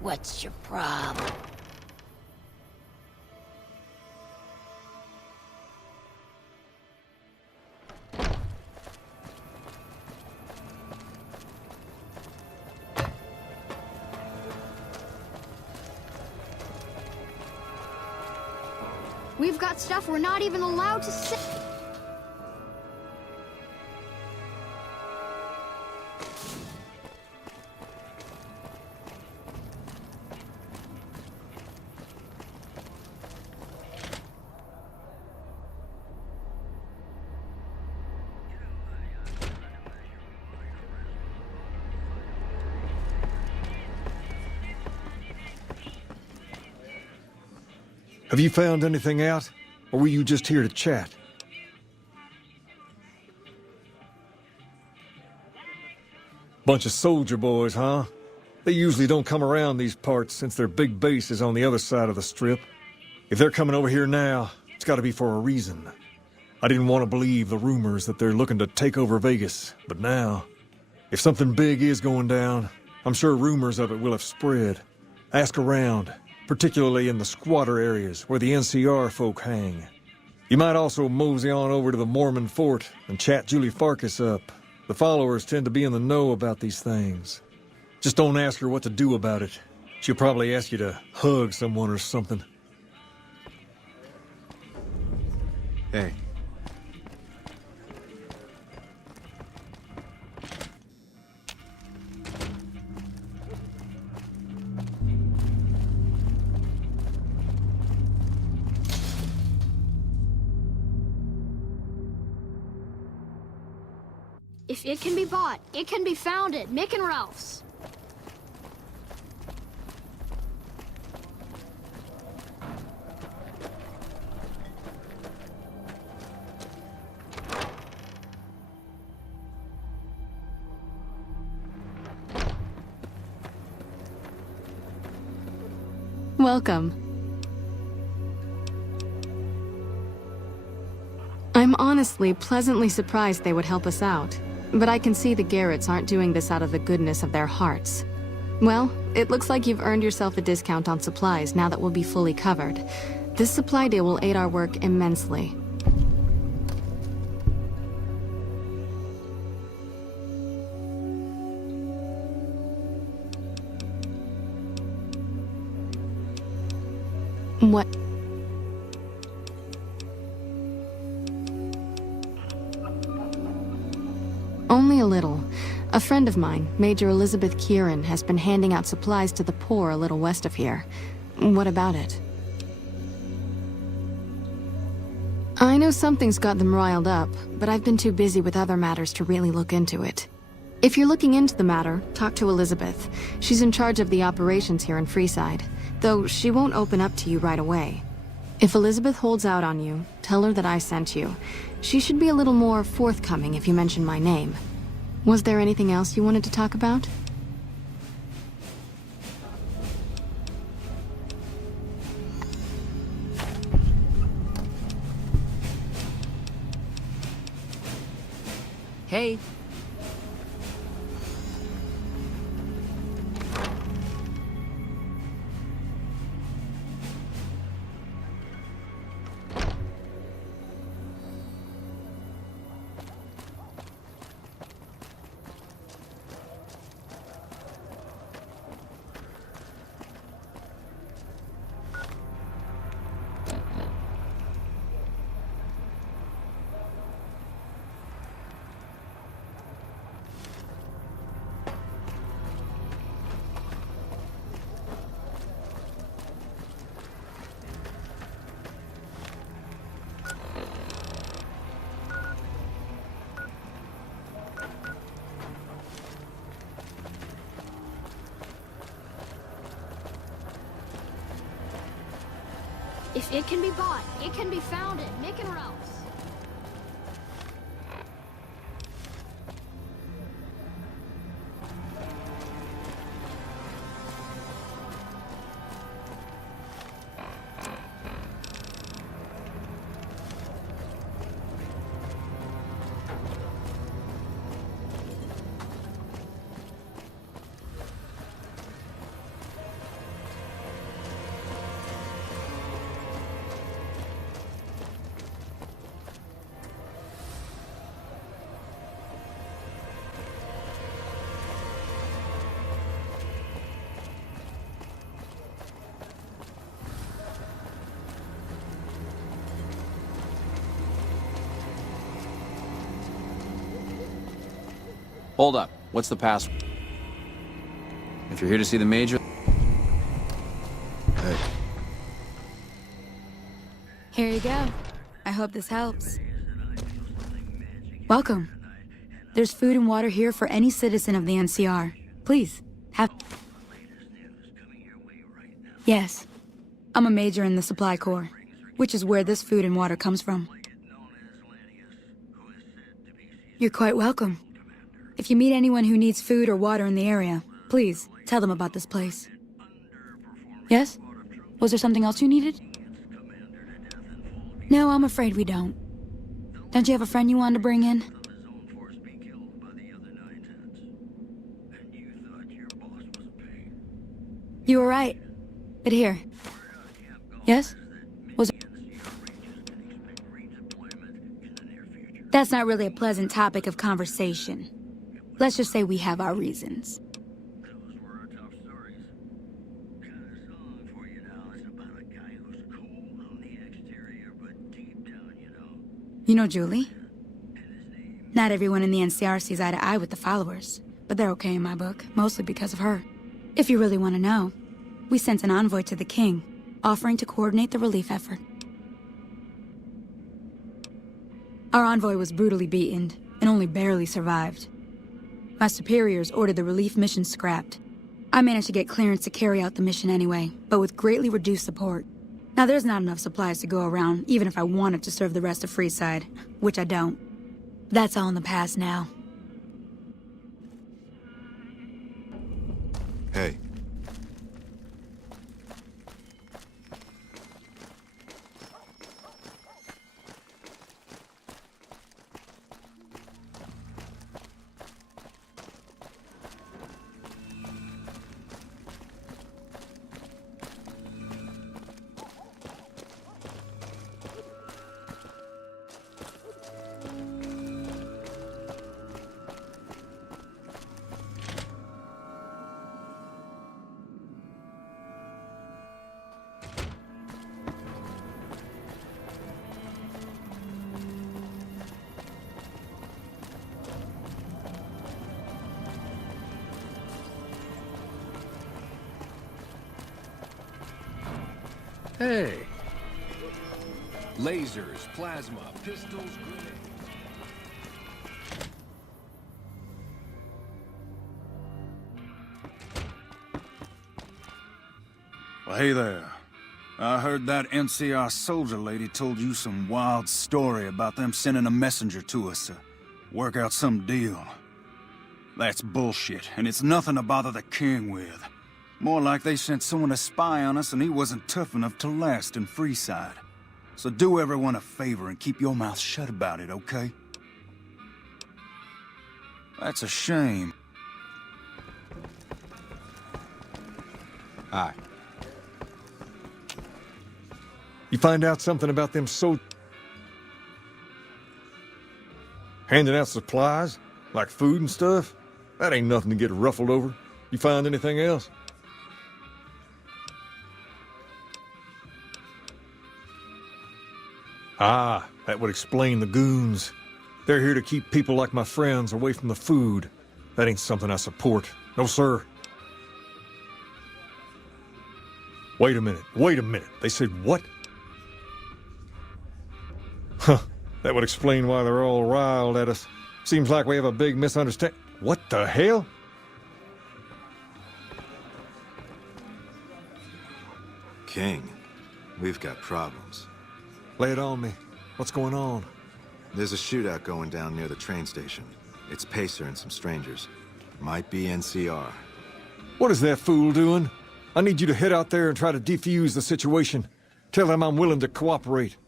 What's your problem? We've got stuff we're not even allowed to say. Have you found anything out? Or were you just here to chat? Bunch of soldier boys, huh? They usually don't come around these parts since their big base is on the other side of the strip. If they're coming over here now, it's gotta be for a reason. I didn't want to believe the rumors that they're looking to take over Vegas, but now, if something big is going down, I'm sure rumors of it will have spread. Ask around, particularly in the squatter areas where the NCR folk hang. You might also mosey on over to the Mormon fort and chat Julie Farkas up. The followers tend to be in the know about these things. Just don't ask her what to do about it. She'll probably ask you to hug someone or something. Hey. If it can be bought, it can be found at Mick and Ralph's. Welcome. I'm honestly pleasantly surprised they would help us out. But I can see the Garretts aren't doing this out of the goodness of their hearts. Well, it looks like you've earned yourself a discount on supplies now that we'll be fully covered. This supply deal will aid our work immensely. What? Only a little. A friend of mine, Major Elizabeth Kieran, has been handing out supplies to the poor a little west of here. What about it? I know something's got them riled up, but I've been too busy with other matters to really look into it. If you're looking into the matter, talk to Elizabeth. She's in charge of the operations here in Freeside, though she won't open up to you right away. If Elizabeth holds out on you, tell her that I sent you. She should be a little more forthcoming if you mention my name. Was there anything else you wanted to talk about? Hey. If it can be bought, it can be found at Mick and Ralph's. Hold up. What's the password? If you're here to see the Major... Hey. Here you go. I hope this helps. Welcome. There's food and water here for any citizen of the NCR. Please, have... Yes. I'm a major in the Supply Corps, which is where this food and water comes from. You're quite welcome. If you meet anyone who needs food or water in the area, please, tell them about this place. Yes? Was there something else you needed? No, I'm afraid we don't. Don't you have a friend you wanted to bring in? You were right. But here. Yes? Was it... That's not really a pleasant topic of conversation. Let's just say we have our reasons. You know Julie? Not everyone in the NCR sees eye to eye with the followers, but they're okay in my book, mostly because of her. If you really want to know, we sent an envoy to the king, offering to coordinate the relief effort. Our envoy was brutally beaten, and only barely survived. My superiors ordered the relief mission scrapped. I managed to get clearance to carry out the mission anyway, but with greatly reduced support. Now there's not enough supplies to go around, even if I wanted to serve the rest of Freeside, which I don't. That's all in the past now. Hey. Hey. Lasers, plasma, pistols, grenades. Well, hey there. I heard that NCR soldier lady told you some wild story about them sending a messenger to us to work out some deal. That's bullshit, and it's nothing to bother the king with. More like they sent someone to spy on us and he wasn't tough enough to last in Freeside. So do everyone a favor and keep your mouth shut about it, okay? That's a shame. Hi. You find out something about them handing out supplies? Like food and stuff? That ain't nothing to get ruffled over. You find anything else? Ah, that would explain the goons. They're here to keep people like my friends away from the food. That ain't something I support. No, sir. Wait a minute. They said what? Huh. That would explain why they're all riled at us. Seems like we have a big misunderstanding. What the hell? King, we've got problems. Lay it on me. What's going on? There's a shootout going down near the train station. It's Pacer and some strangers. Might be NCR. What is that fool doing? I need you to head out there and try to defuse the situation. Tell them I'm willing to cooperate.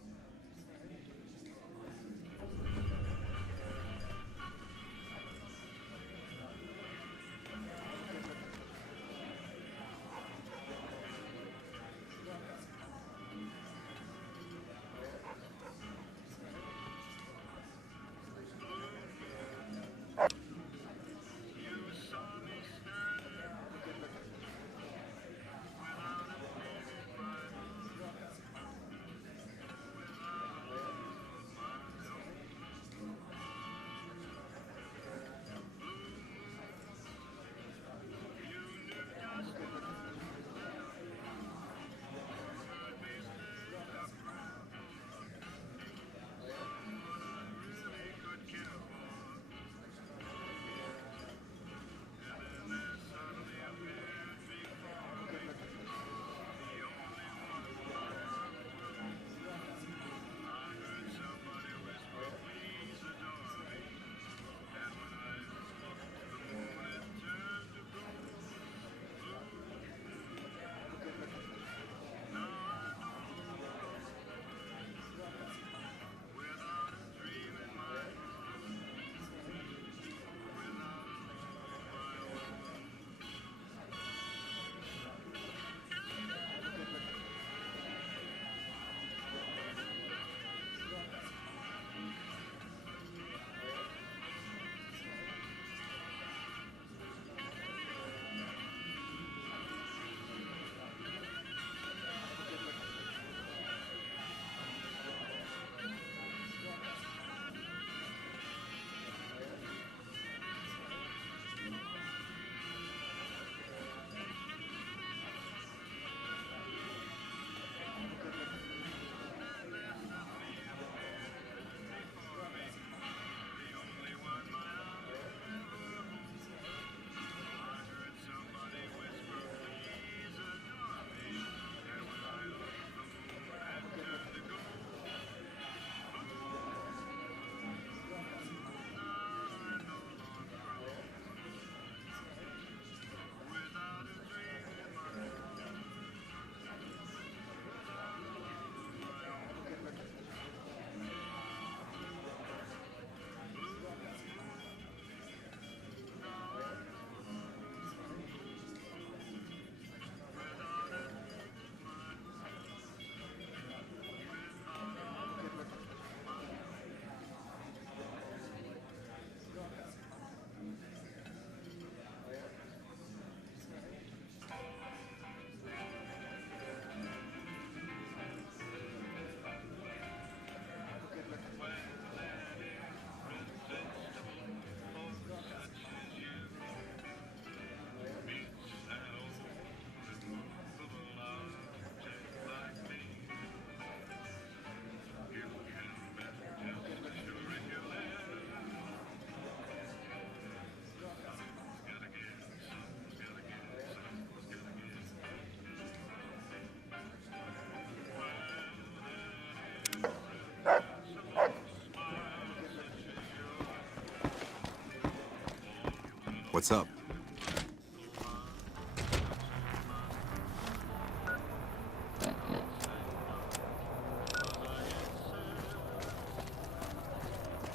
What's up?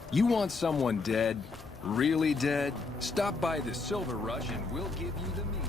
You want someone dead? Really dead? Stop by the Silver Rush and we'll give you the means.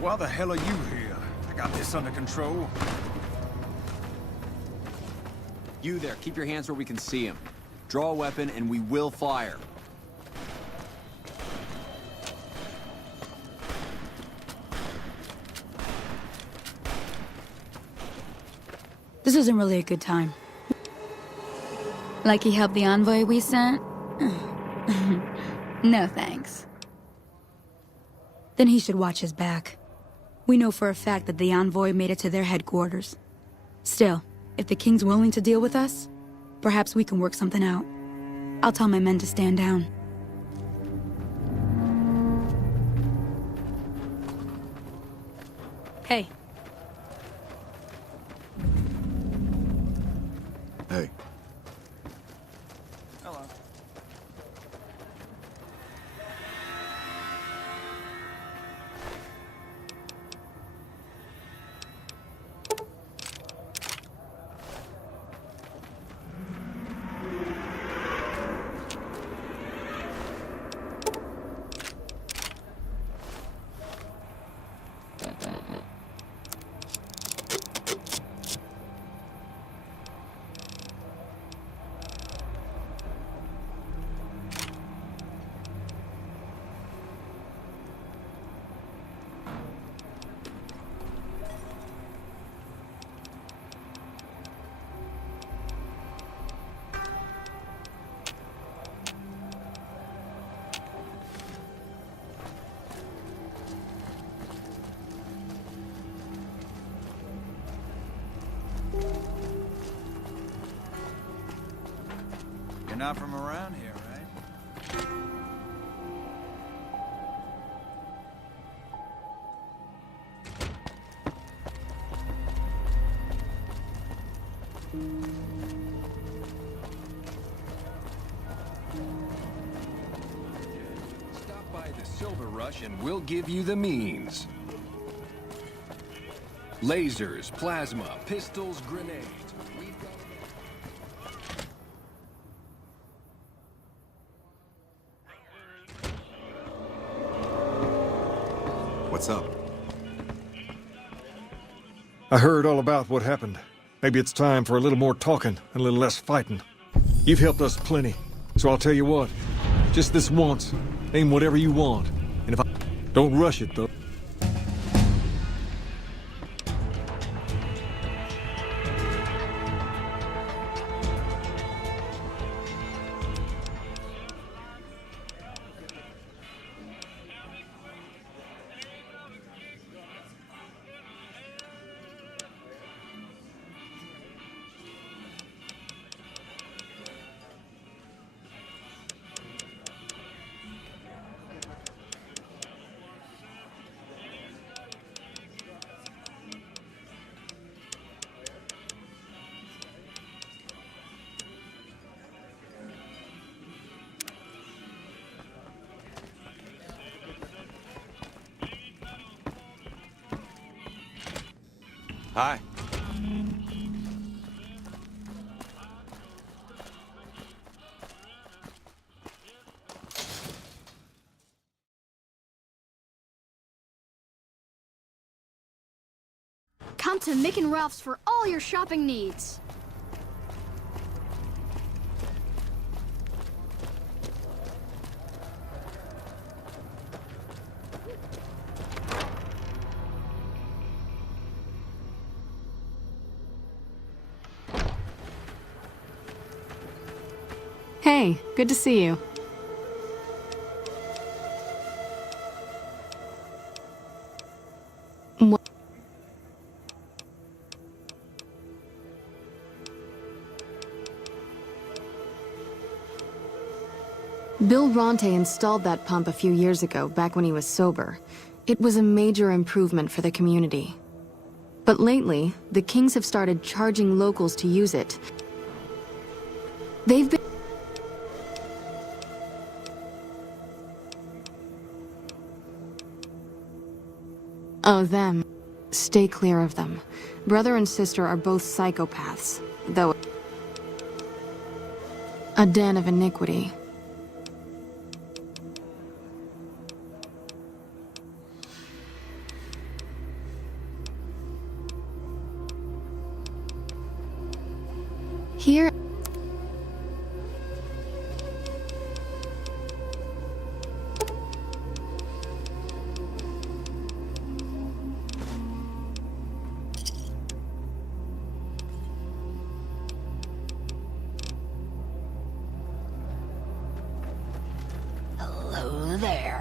Why the hell are you here? I got this under control. You there, keep your hands where we can see him. Draw a weapon and we will fire. This isn't really a good time. Like he helped the envoy we sent? No thanks. Then he should watch his back. We know for a fact that the envoy made it to their headquarters. Still, if the king's willing to deal with us, perhaps we can work something out. I'll tell my men to stand down. Hey. Hey. Hello. You're not from around here, right? Stop by the Silver Rush and we'll give you the means. Lasers, plasma, pistols, grenades. We've got What's up? I heard all about what happened. Maybe it's time for a little more talking and a little less fighting. You've helped us plenty, so I'll tell you what. Just this once, aim whatever you want. And if I... Don't rush it, though. Hi. Come to Mick and Ralph's for all your shopping needs. Hey, good to see you. Bill Ronte installed that pump a few years ago, back when he was sober. It was a major improvement for the community. But lately, the Kings have started charging locals to use it. They've been... Oh, them. Stay clear of them. Brother and sister are both psychopaths, though... a den of iniquity. Here... Hello there.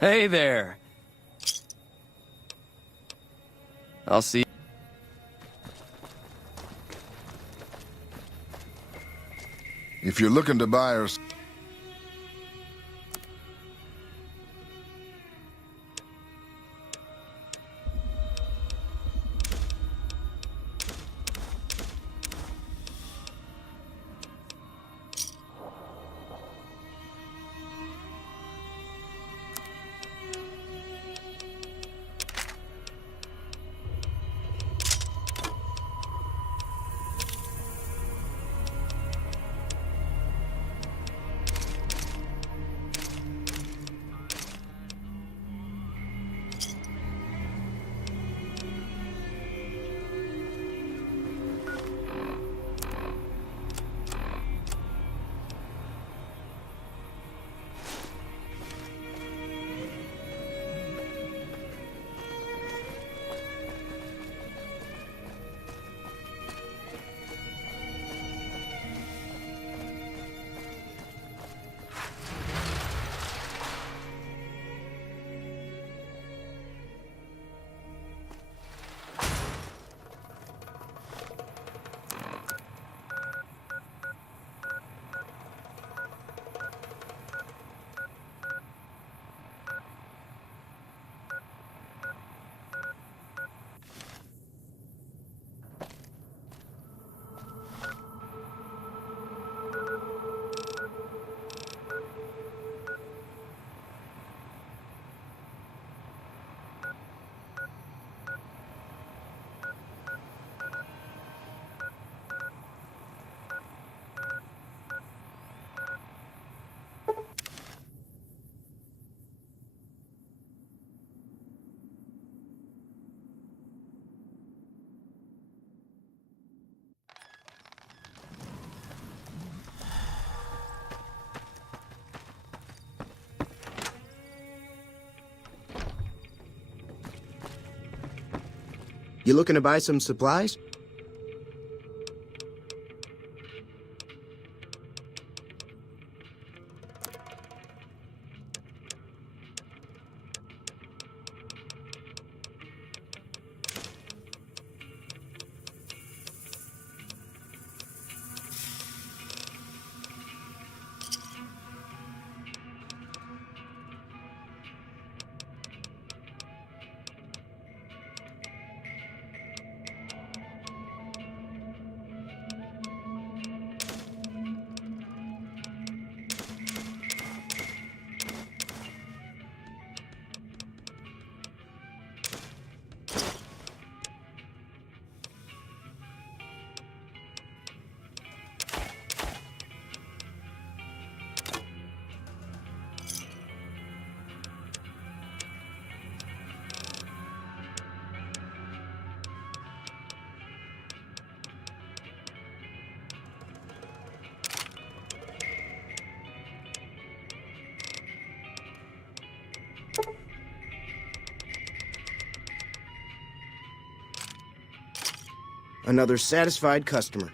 Hey there. I'll see. If you're looking to buy or... You looking to buy some supplies? Another satisfied customer.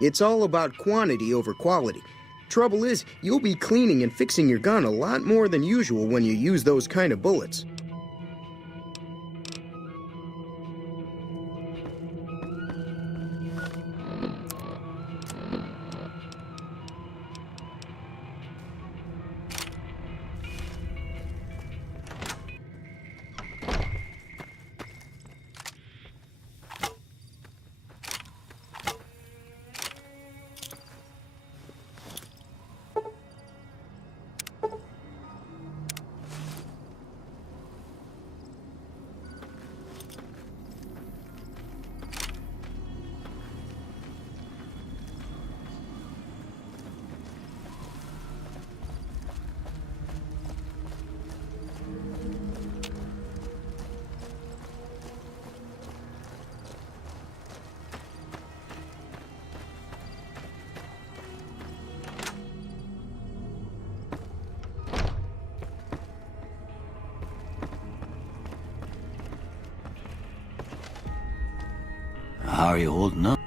It's all about quantity over quality. Trouble is, you'll be cleaning and fixing your gun a lot more than usual when you use those kind of bullets. How are you holding up?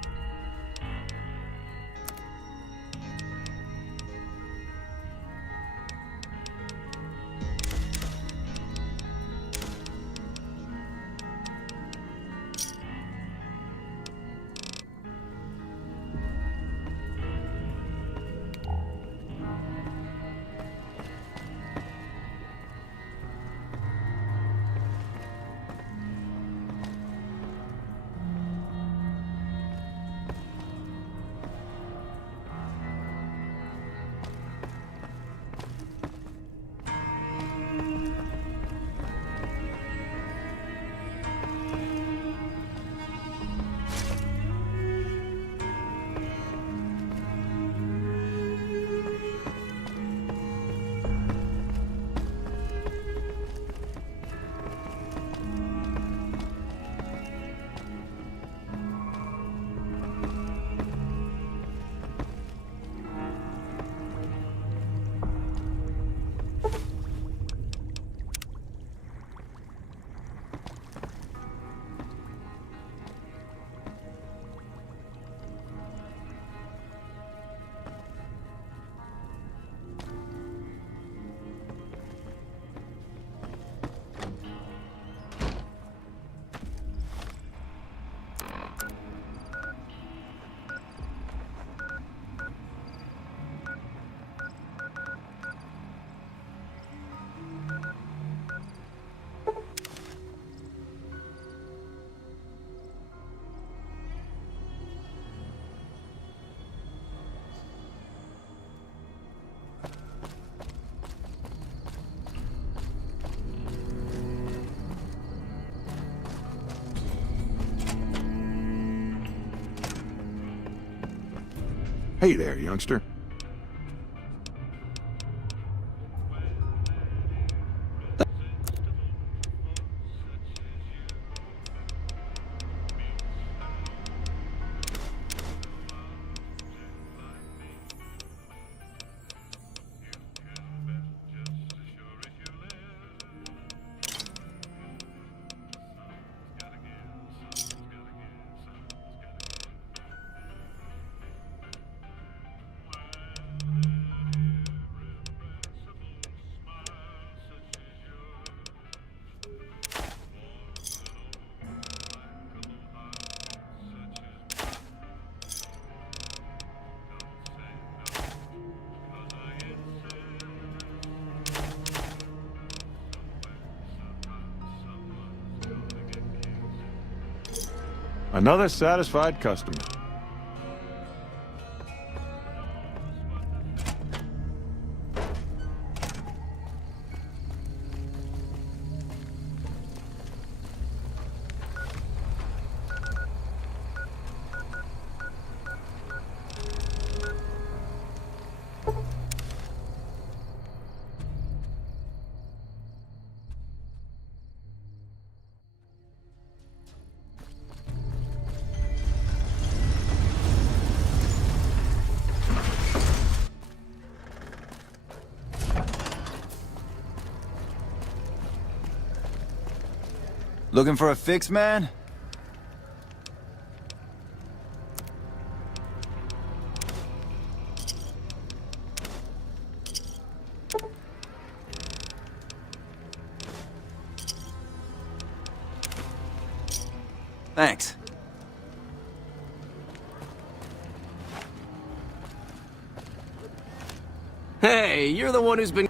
Hey there, youngster. Another satisfied customer. Looking for a fix, man? Thanks. Hey, you're the one who's been...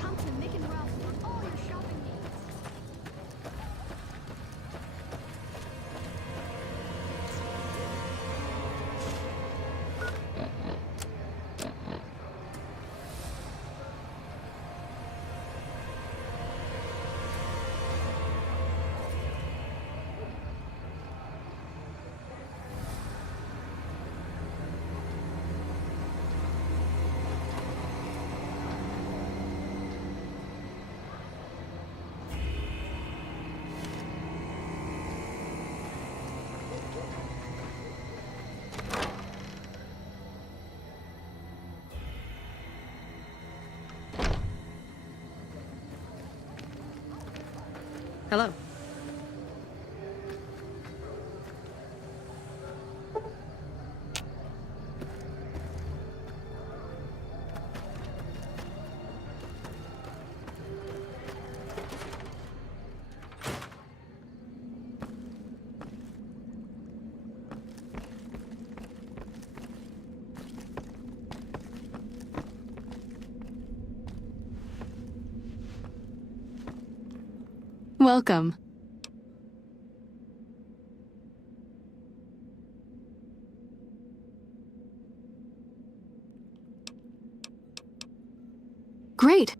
Come to Mick and Ralph for all your shopping needs. Hello. Welcome. Great.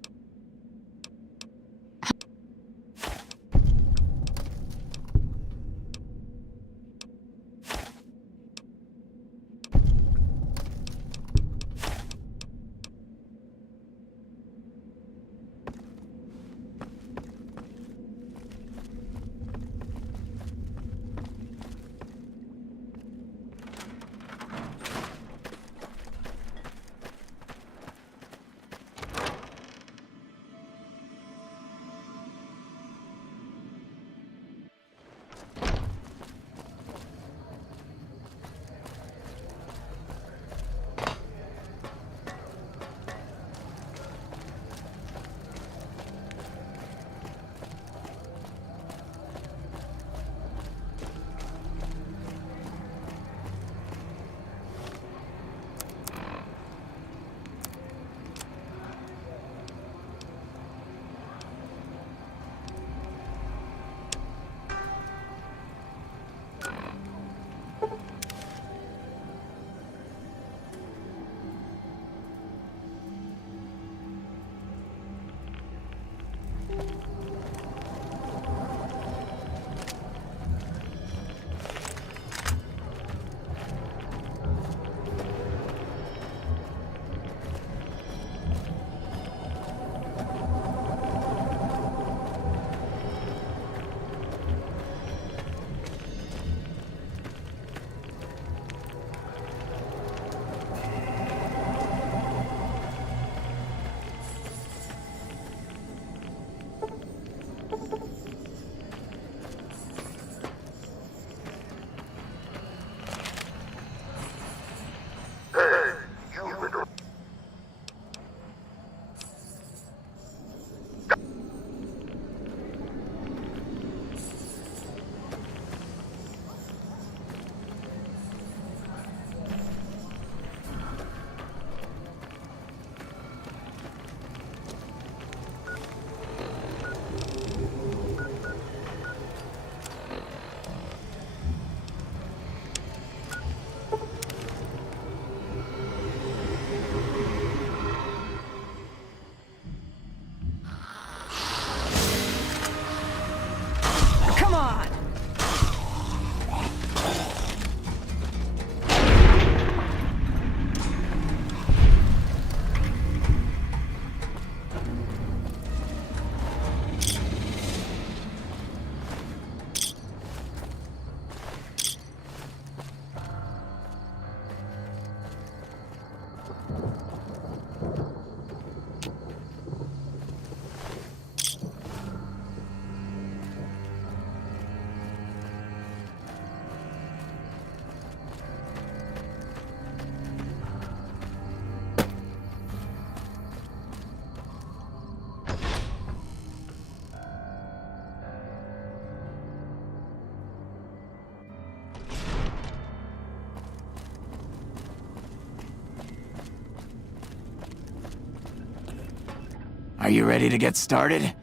Are you ready to get started?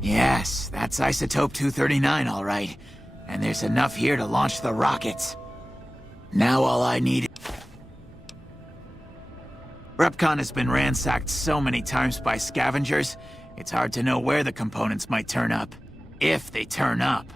Yes, that's Isotope 239, all right. And there's enough here to launch the rockets. Now all I need... Repcon has been ransacked so many times by scavengers, it's hard to know where the components might turn up. If they turn up.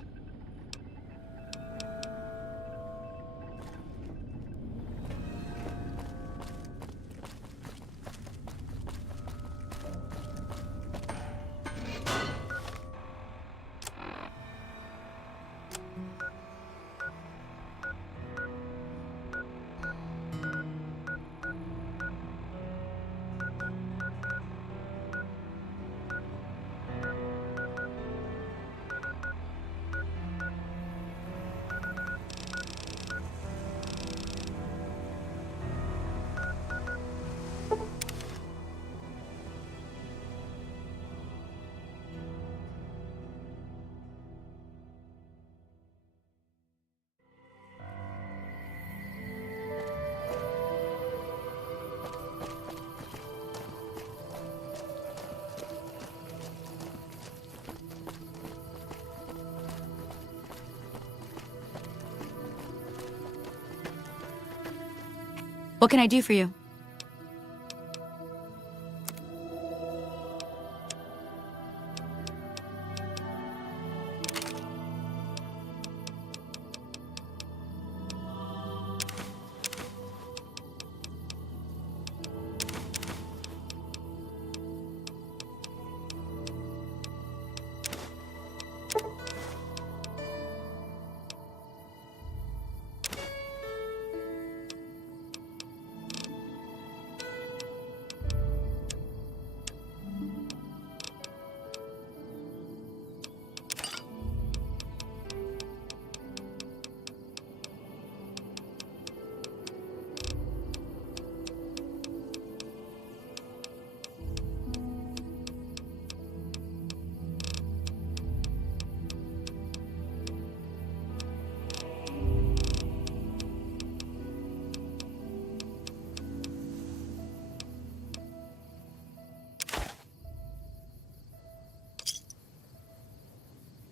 What can I do for you?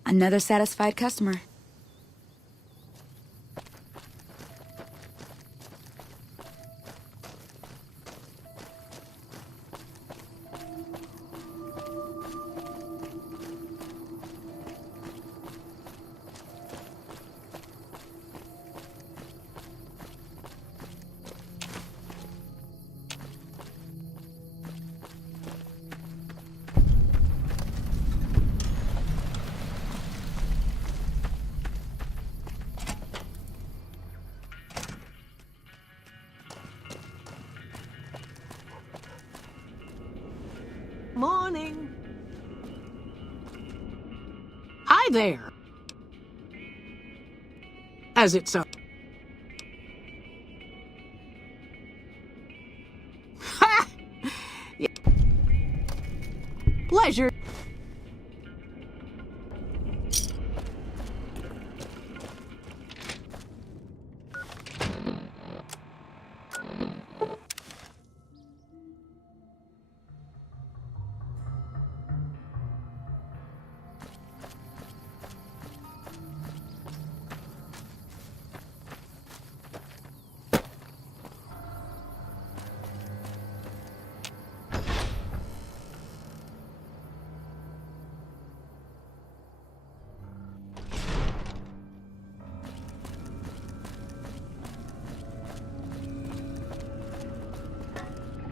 Another satisfied customer. Morning. Hi there. As it's so. Ha! Yeah. Pleasure.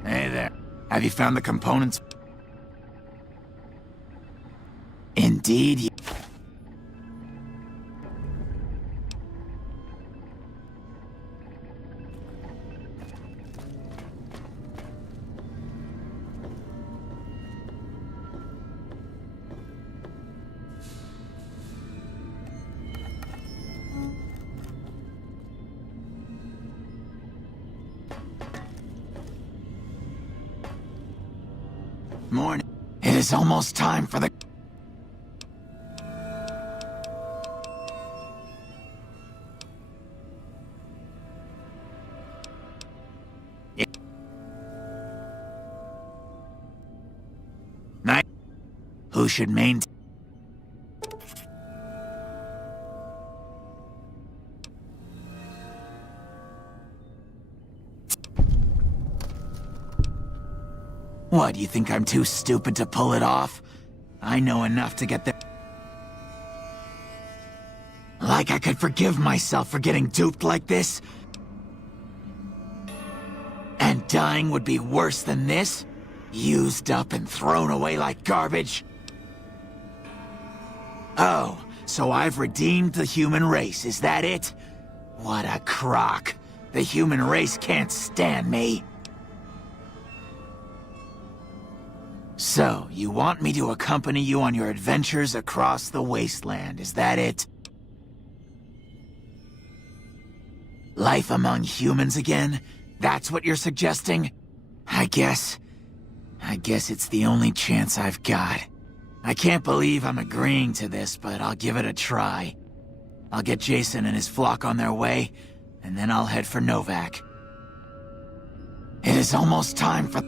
Hey there. Have you found the components? Indeed, you... Morning. It is almost time for the... who should maintain. What, you think I'm too stupid to pull it off? I know enough to get there. Like I could forgive myself for getting duped like this? And dying would be worse than this? Used up and thrown away like garbage? Oh, so I've redeemed the human race, is that it? What a crock. The human race can't stand me. So, you want me to accompany you on your adventures across the wasteland, is that it? Life among humans again? That's what you're suggesting? I guess it's the only chance I've got. I can't believe I'm agreeing to this, but I'll give it a try. I'll get Jason and his flock on their way, and then I'll head for Novak. It is almost time for...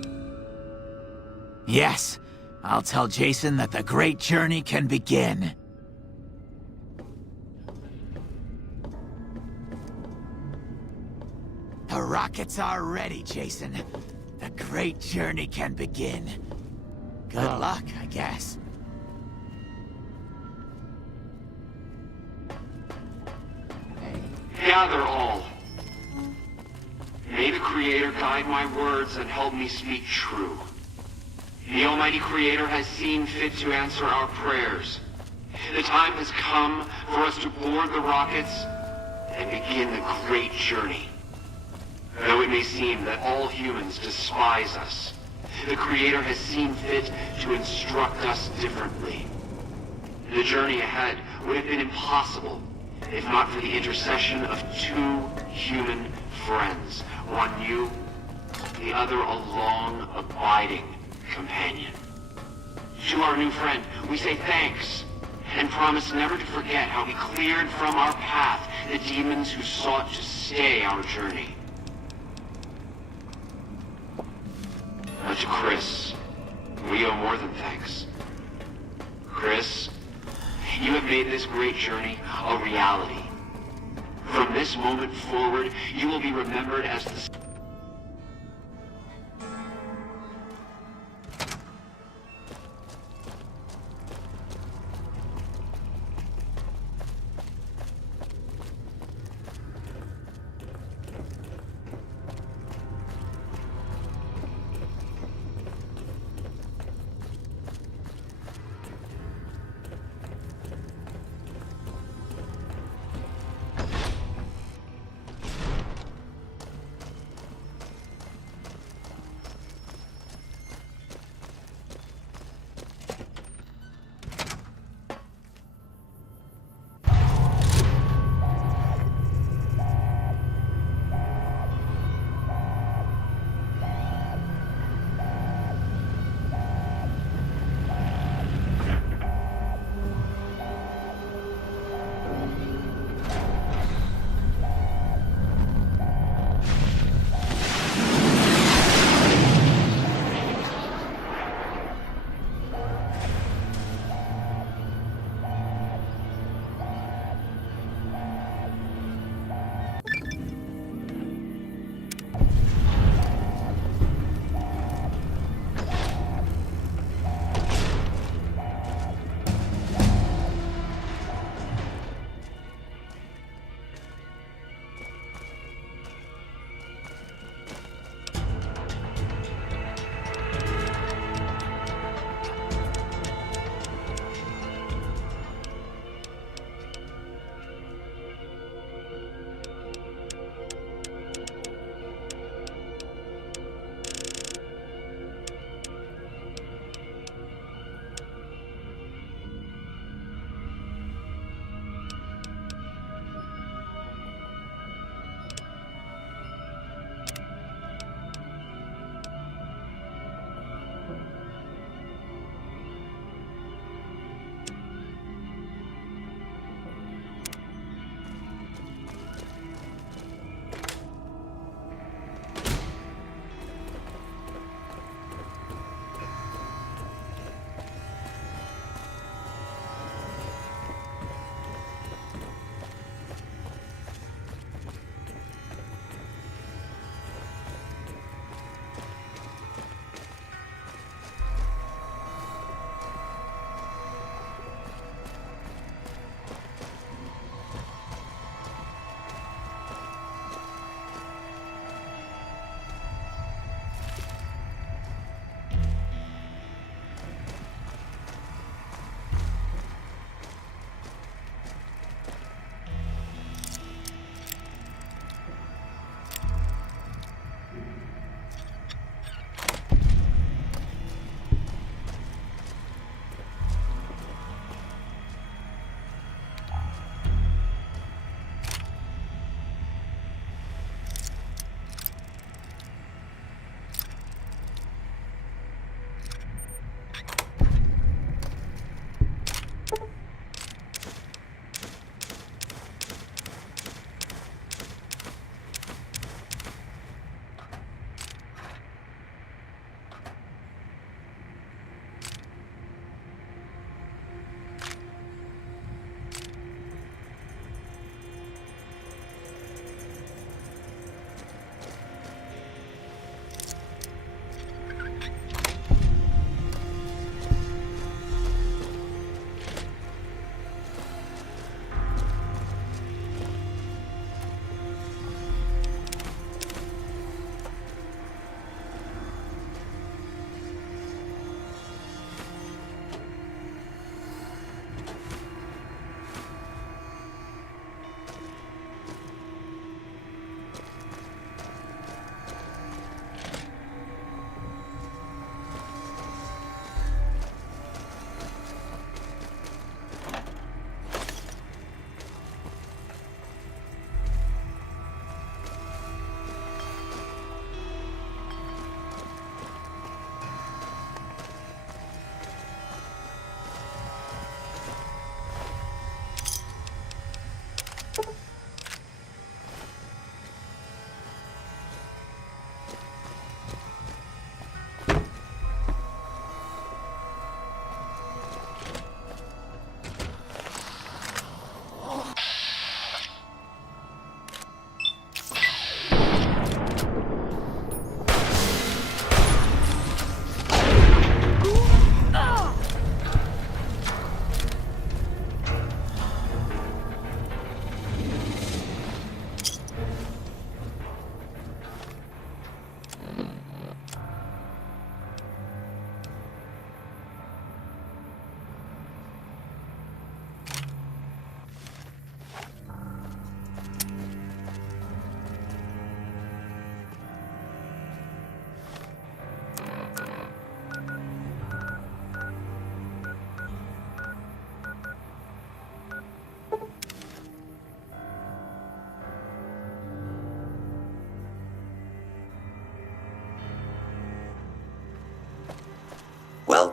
Yes, I'll tell Jason that the great journey can begin. The rockets are ready, Jason. The great journey can begin. Good luck, I guess. Gather all. May the Creator guide my words and help me speak true. The Almighty Creator has seen fit to answer our prayers. The time has come for us to board the rockets and begin the great journey. Though it may seem that all humans despise us, the Creator has seen fit to instruct us differently. The journey ahead would have been impossible if not for the intercession of two human friends, one new, the other a long, abiding companion. To our new friend, we say thanks, and promise never to forget how he cleared from our path the demons who sought to stay our journey. But to Chris, we owe more than thanks. Chris, you have made this great journey a reality. From this moment forward, you will be remembered as the...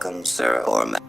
welcome, sir or ma'am.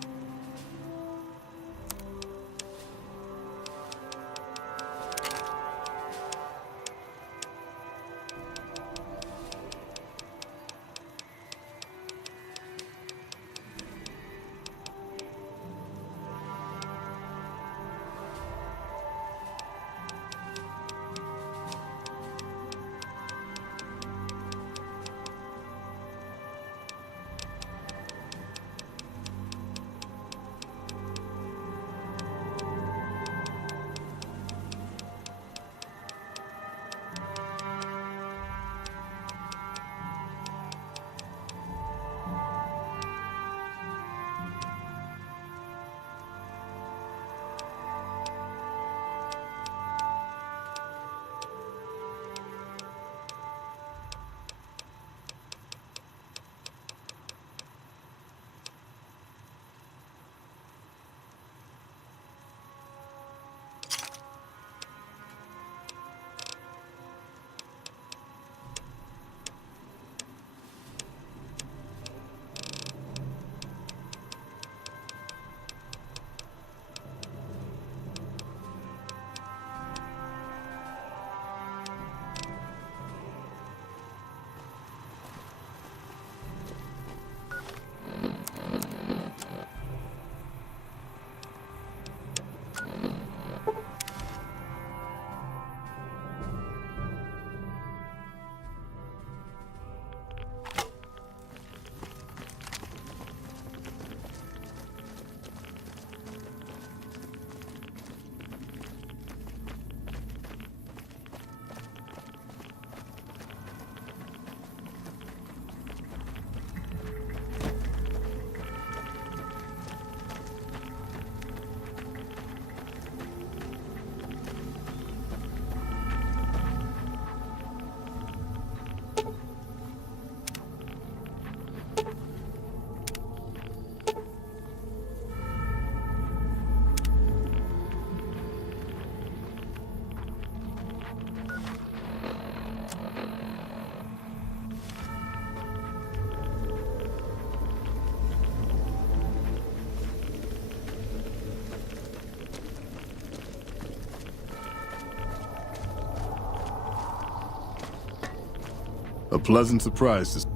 A pleasant surprise.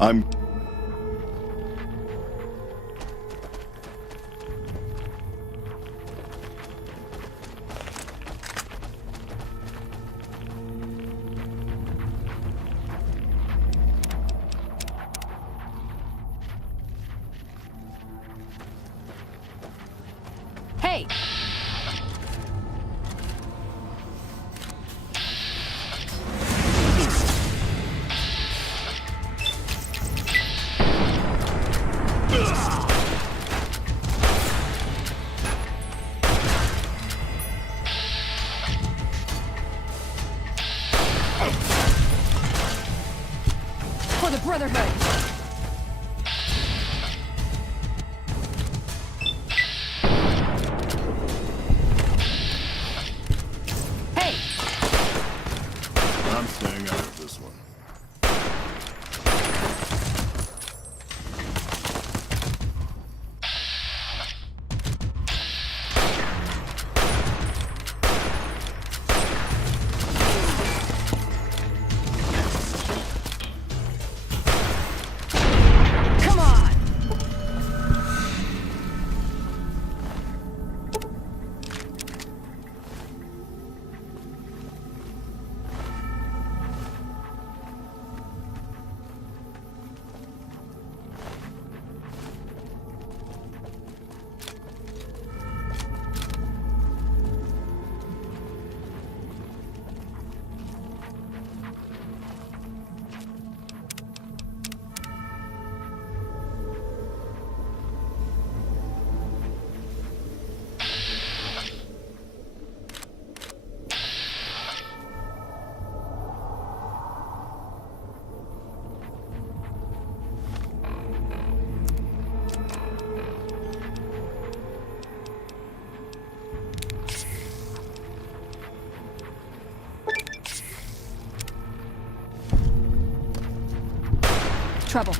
I'm... Hey! For the Brotherhood! I'm staying out of this one. Come on! Trouble.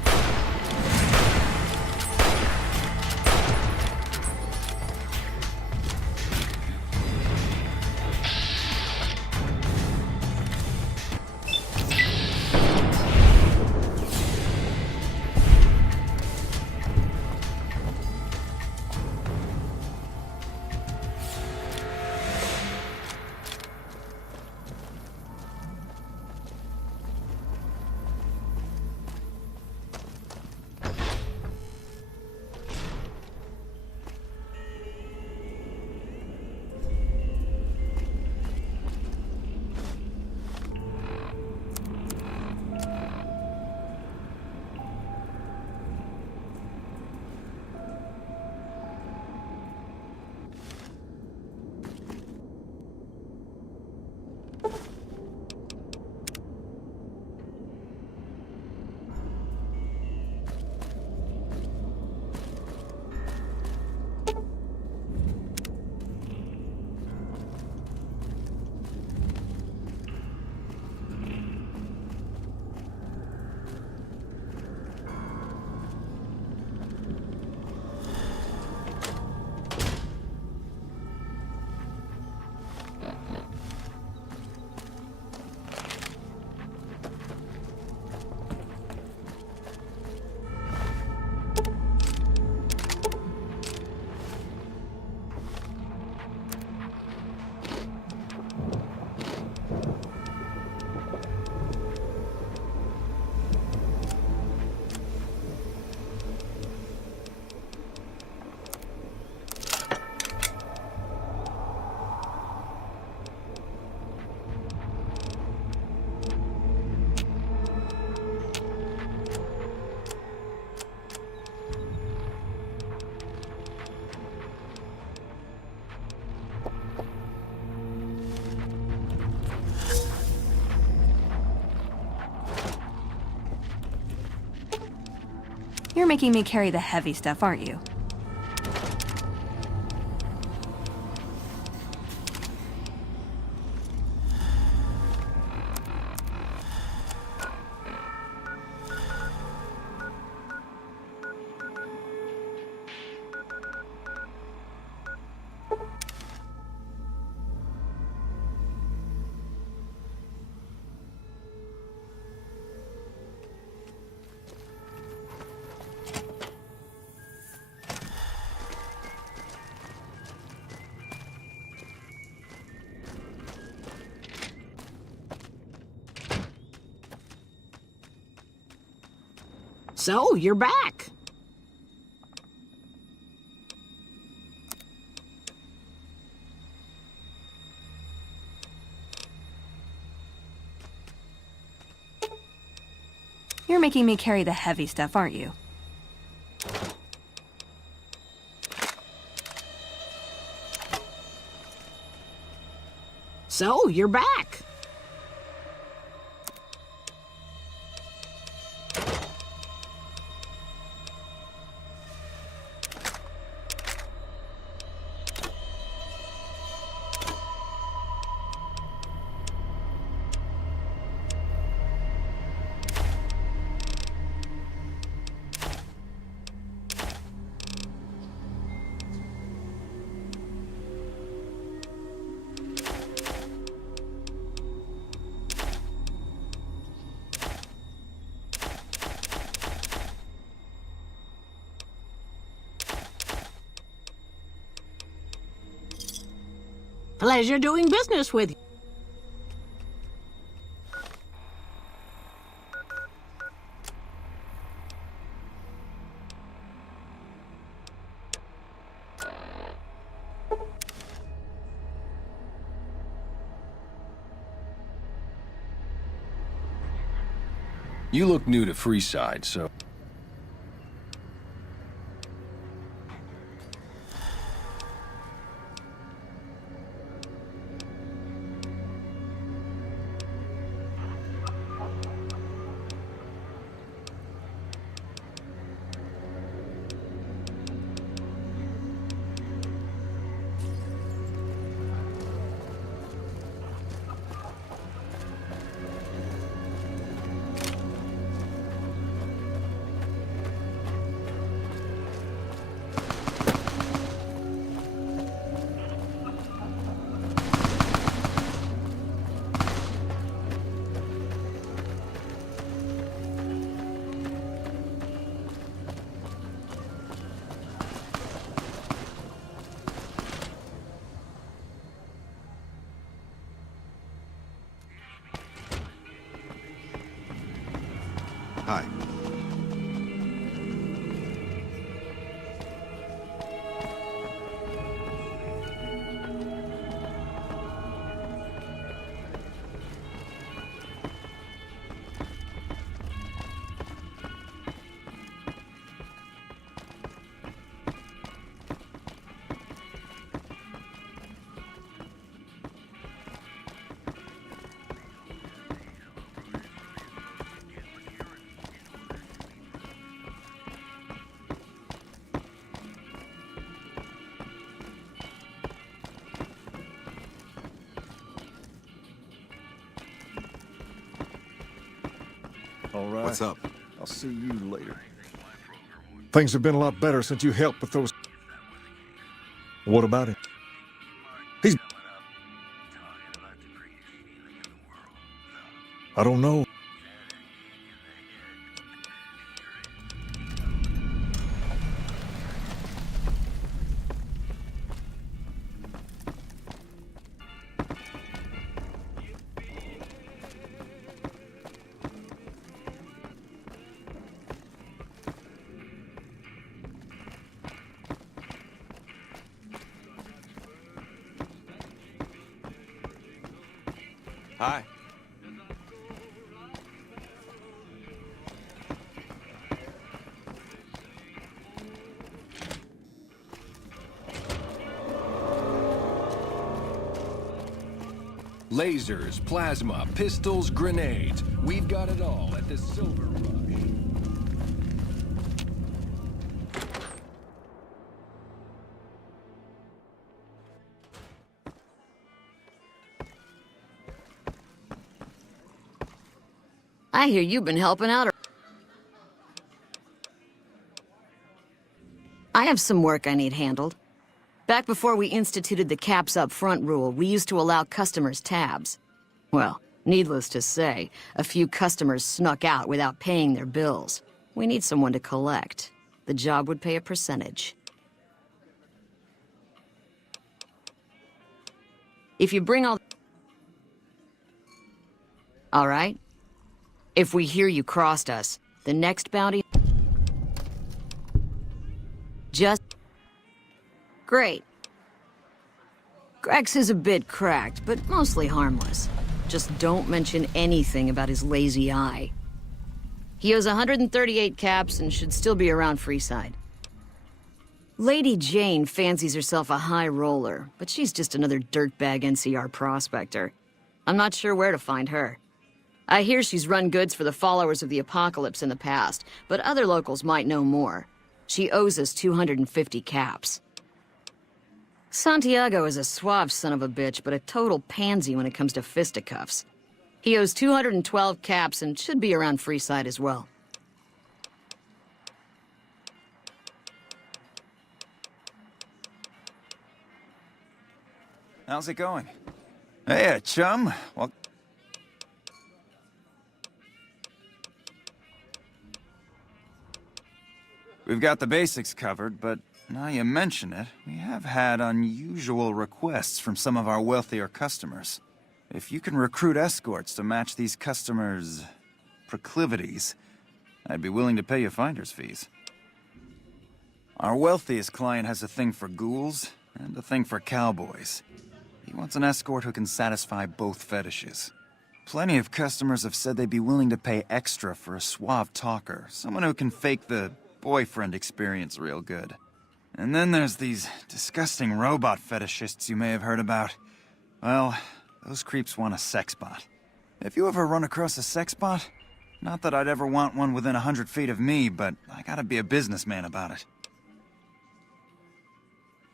You're making me carry the heavy stuff, aren't you? So, you're back. You're making me carry the heavy stuff, aren't you? So, you're back. Pleasure doing business with you. You look new to Freeside, so... Hi. All right. What's up? I'll see you later. Things have been a lot better since you helped with those... What about him? He's... I don't know. Hi. Lasers, plasma, pistols, grenades. We've got it all at the Silver Rush. I hear you've been helping out. I have some work I need handled. Back before we instituted the caps up front rule, we used to allow customers tabs. Well, needless to say, a few customers snuck out without paying their bills. We need someone to collect. The job would pay a percentage. If you bring all right? If we hear you crossed us, the next bounty... Just... Great. Grex is a bit cracked, but mostly harmless. Just don't mention anything about his lazy eye. He owes 138 caps and should still be around Freeside. Lady Jane fancies herself a high roller, but she's just another dirtbag NCR prospector. I'm not sure where to find her. I hear she's run goods for the followers of the Apocalypse in the past, but other locals might know more. She owes us 250 caps. Santiago is a suave son of a bitch, but a total pansy when it comes to fisticuffs. He owes 212 caps and should be around Freeside as well. How's it going? Hey, chum. Well... We've got the basics covered, but now you mention it, we have had unusual requests from some of our wealthier customers. If you can recruit escorts to match these customers' proclivities, I'd be willing to pay you finder's fees. Our wealthiest client has a thing for ghouls and a thing for cowboys. He wants an escort who can satisfy both fetishes. Plenty of customers have said they'd be willing to pay extra for a suave talker, someone who can fake the boyfriend experience real good. And then there's these disgusting robot fetishists you may have heard about. Well, those creeps want a sex bot. If you ever run across a sex bot, not that I'd ever want one within 100 feet of me, but I gotta be a businessman about it.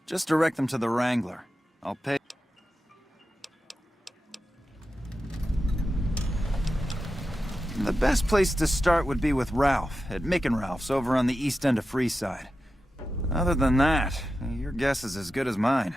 Just direct them to the Wrangler. I'll pay... The best place to start would be with Ralph, at Mick and Ralph's over on the east end of Freeside. Other than that, your guess is as good as mine.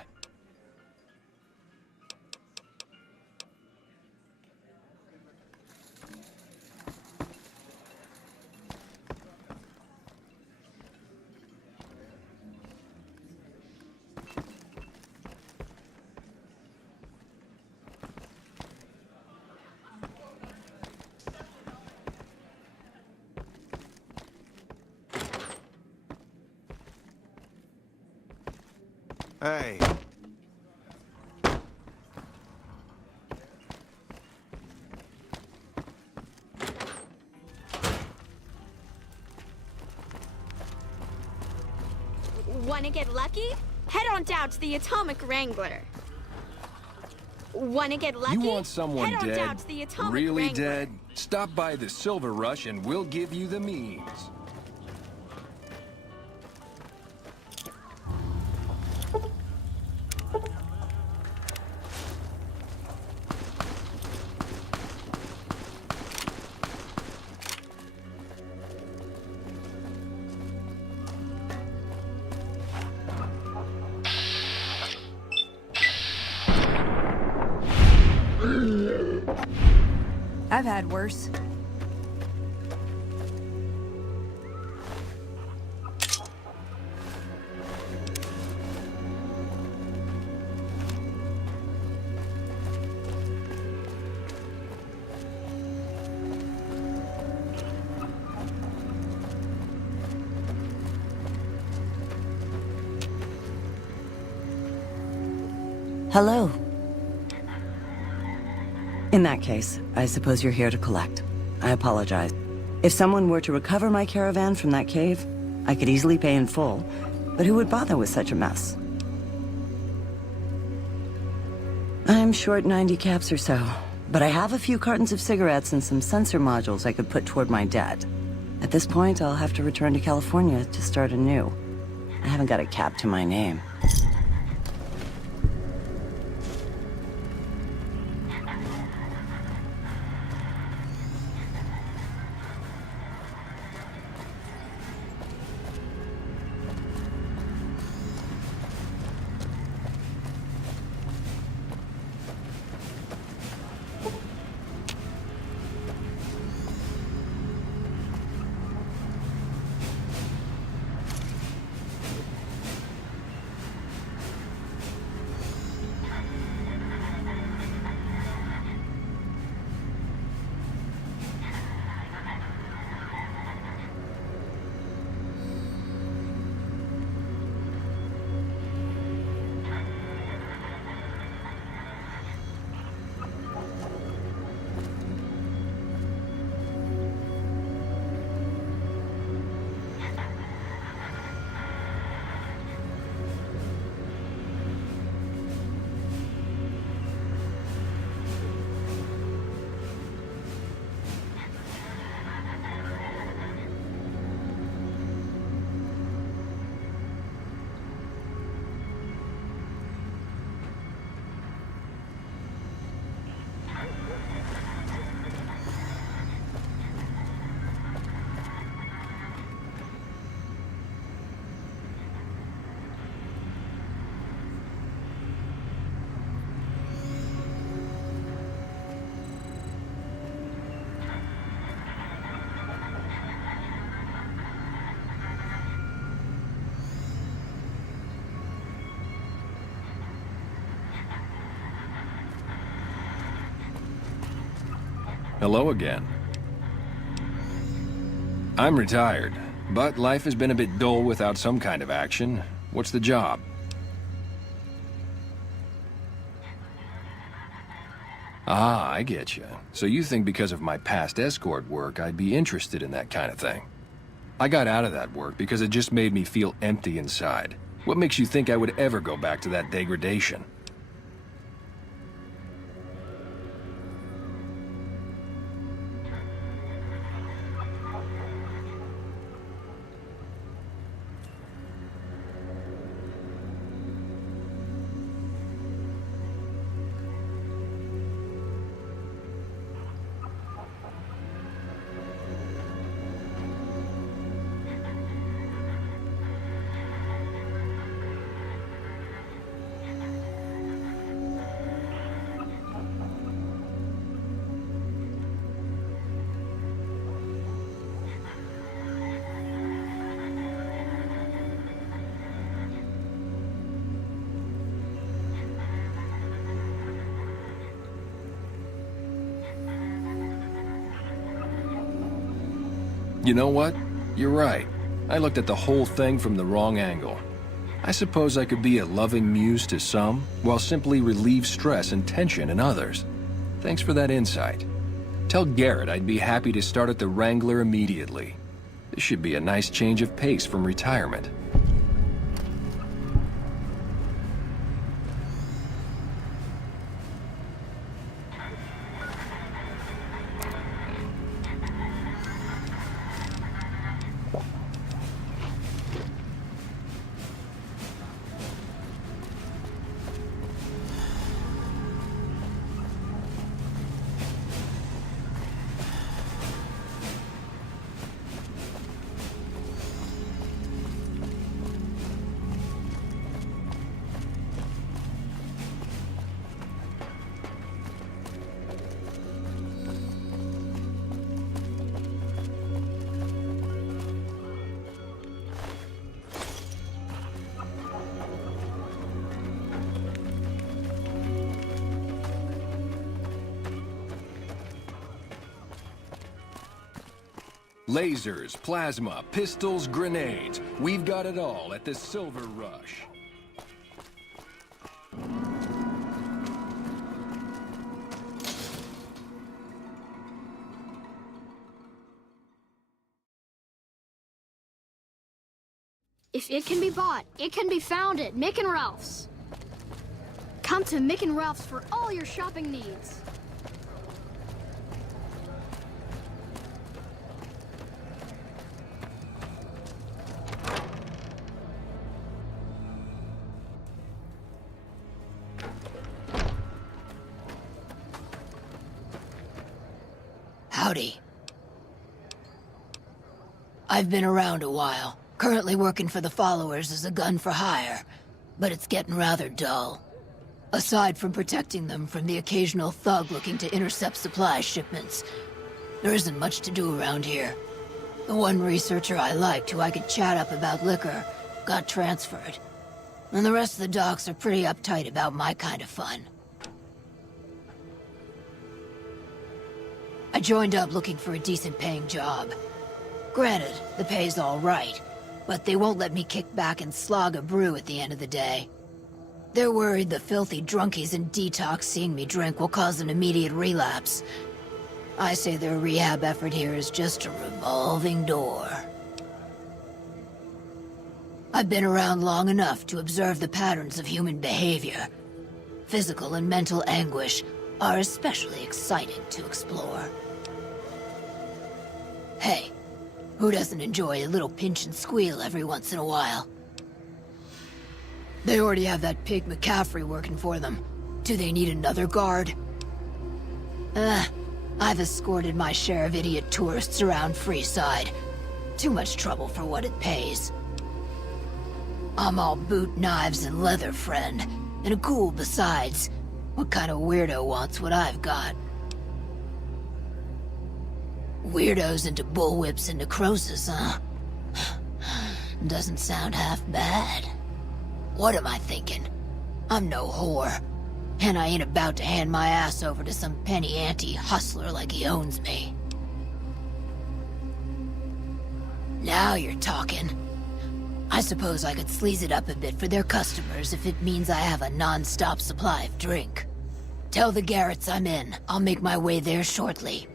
Hey. Wanna get lucky? Head on down to the Atomic Wrangler. Wanna get lucky? You want someone Head on dead? down to the Atomic Really Wrangler. dead? Stop by the Silver Rush and we'll give you the means. I've had worse. Hello. In that case, I suppose you're here to collect. I apologize. If someone were to recover my caravan from that cave, I could easily pay in full, but who would bother with such a mess? I'm short 90 caps or so, but I have a few cartons of cigarettes and some sensor modules I could put toward my debt. At this point, I'll have to return to California to start anew. I haven't got a cap to my name. Hello again. I'm retired, but life has been a bit dull without some kind of action. What's the job? Ah, I get you. So you think because of my past escort work, I'd be interested in that kind of thing. I got out of that work because it just made me feel empty inside. What makes you think I would ever go back to that degradation? You know what? You're right. I looked at the whole thing from the wrong angle. I suppose I could be a loving muse to some, while simply relieve stress and tension in others. Thanks for that insight. Tell Garrett I'd be happy to start at the Wrangler immediately. This should be a nice change of pace from retirement. Lasers, plasma, pistols, grenades. We've got it all at the Silver Rush. If it can be bought, it can be found at Mick and Ralph's. Come to Mick and Ralph's for all your shopping needs. Howdy. I've been around a while, currently working for the followers as a gun for hire, but it's getting rather dull. Aside from protecting them from the occasional thug looking to intercept supply shipments, there isn't much to do around here. The one researcher I liked who I could chat up about liquor got transferred, and the rest of the docs are pretty uptight about my kind of fun. I joined up looking for a decent-paying job. Granted, the pay's all right, but they won't let me kick back and slog a brew at the end of the day. They're worried the filthy drunkies in detox seeing me drink will cause an immediate relapse. I say their rehab effort here is just a revolving door. I've been around long enough to observe the patterns of human behavior. Physical and mental anguish are especially exciting to explore. Hey, who doesn't enjoy a little pinch and squeal every once in a while? They already have that pig McCaffrey working for them. Do they need another guard? I've escorted my share of idiot tourists around Freeside. Too much trouble for what it pays. I'm all boot, knives, and leather, friend. And a ghoul besides. What kind of weirdo wants what I've got? Weirdos into bullwhips and necrosis, huh? Doesn't sound half bad. What am I thinking? I'm no whore. And I ain't about to hand my ass over to some penny-ante hustler like he owns me. Now you're talking. I suppose I could sleaze it up a bit for their customers if it means I have a non-stop supply of drink. Tell the Garretts I'm in. I'll make my way there shortly.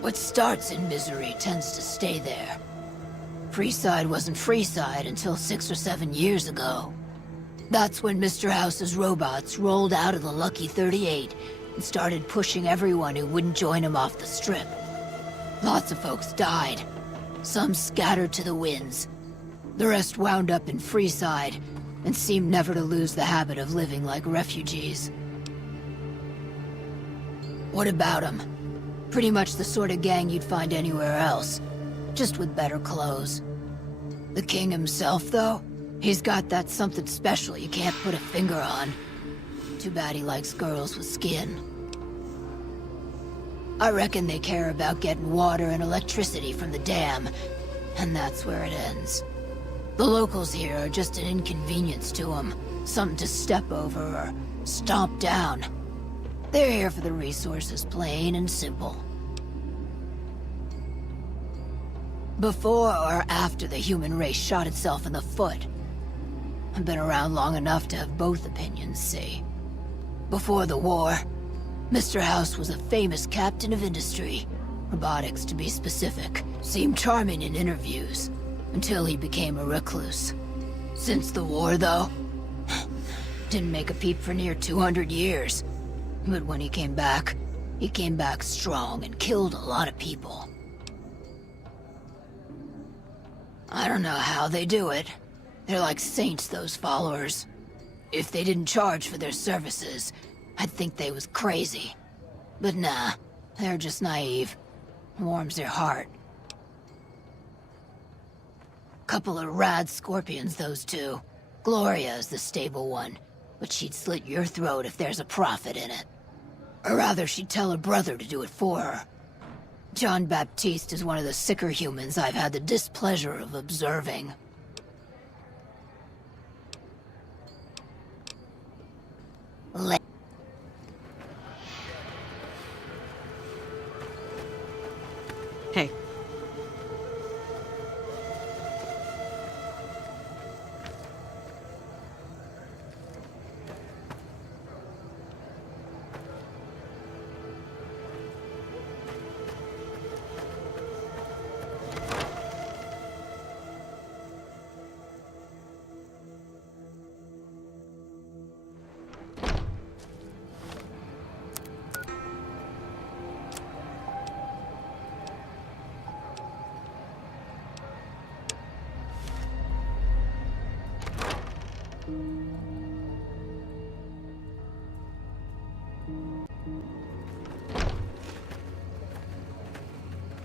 What starts in misery tends to stay there. Freeside wasn't Freeside until 6 or 7 years ago. That's when Mr. House's robots rolled out of the Lucky 38 and started pushing everyone who wouldn't join him off the strip. Lots of folks died. Some scattered to the winds. The rest wound up in Freeside and seemed never to lose the habit of living like refugees. What about them? Pretty much the sort of gang you'd find anywhere else, just with better clothes. The king himself, though, he's got that something special you can't put a finger on. Too bad he likes girls with skin. I reckon they care about getting water and electricity from the dam, and that's where it ends. The locals here are just an inconvenience to them, something to step over or stomp down. They're here for the resources, plain and simple. Before or after the human race shot itself in the foot? I've been around long enough to have both opinions, see. Before the war, Mr. House was a famous captain of industry. Robotics, to be specific. Seemed charming in interviews, until he became a recluse. Since the war, though, didn't make a peep for near 200 years. But when he came back strong and killed a lot of people. I don't know how they do it. They're like saints, those followers. If they didn't charge for their services, I'd think they was crazy. But nah, they're just naive. Warms their heart. Couple of rad scorpions, those two. Gloria is the stable one, but she'd slit your throat if there's a profit in it. Or rather, she'd tell her brother to do it for her. John Baptiste is one of the sicker humans I've had the displeasure of observing. Hey.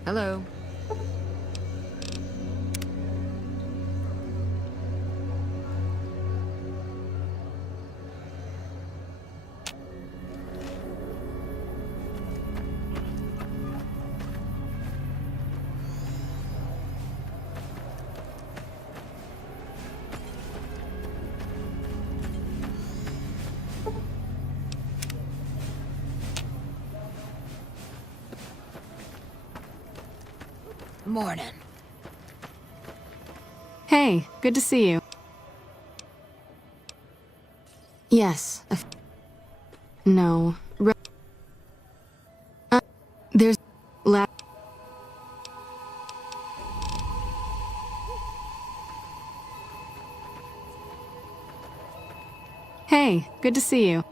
Hello. Morning. Hey, good to see you. Yes. No. There's... Hey, good to see you.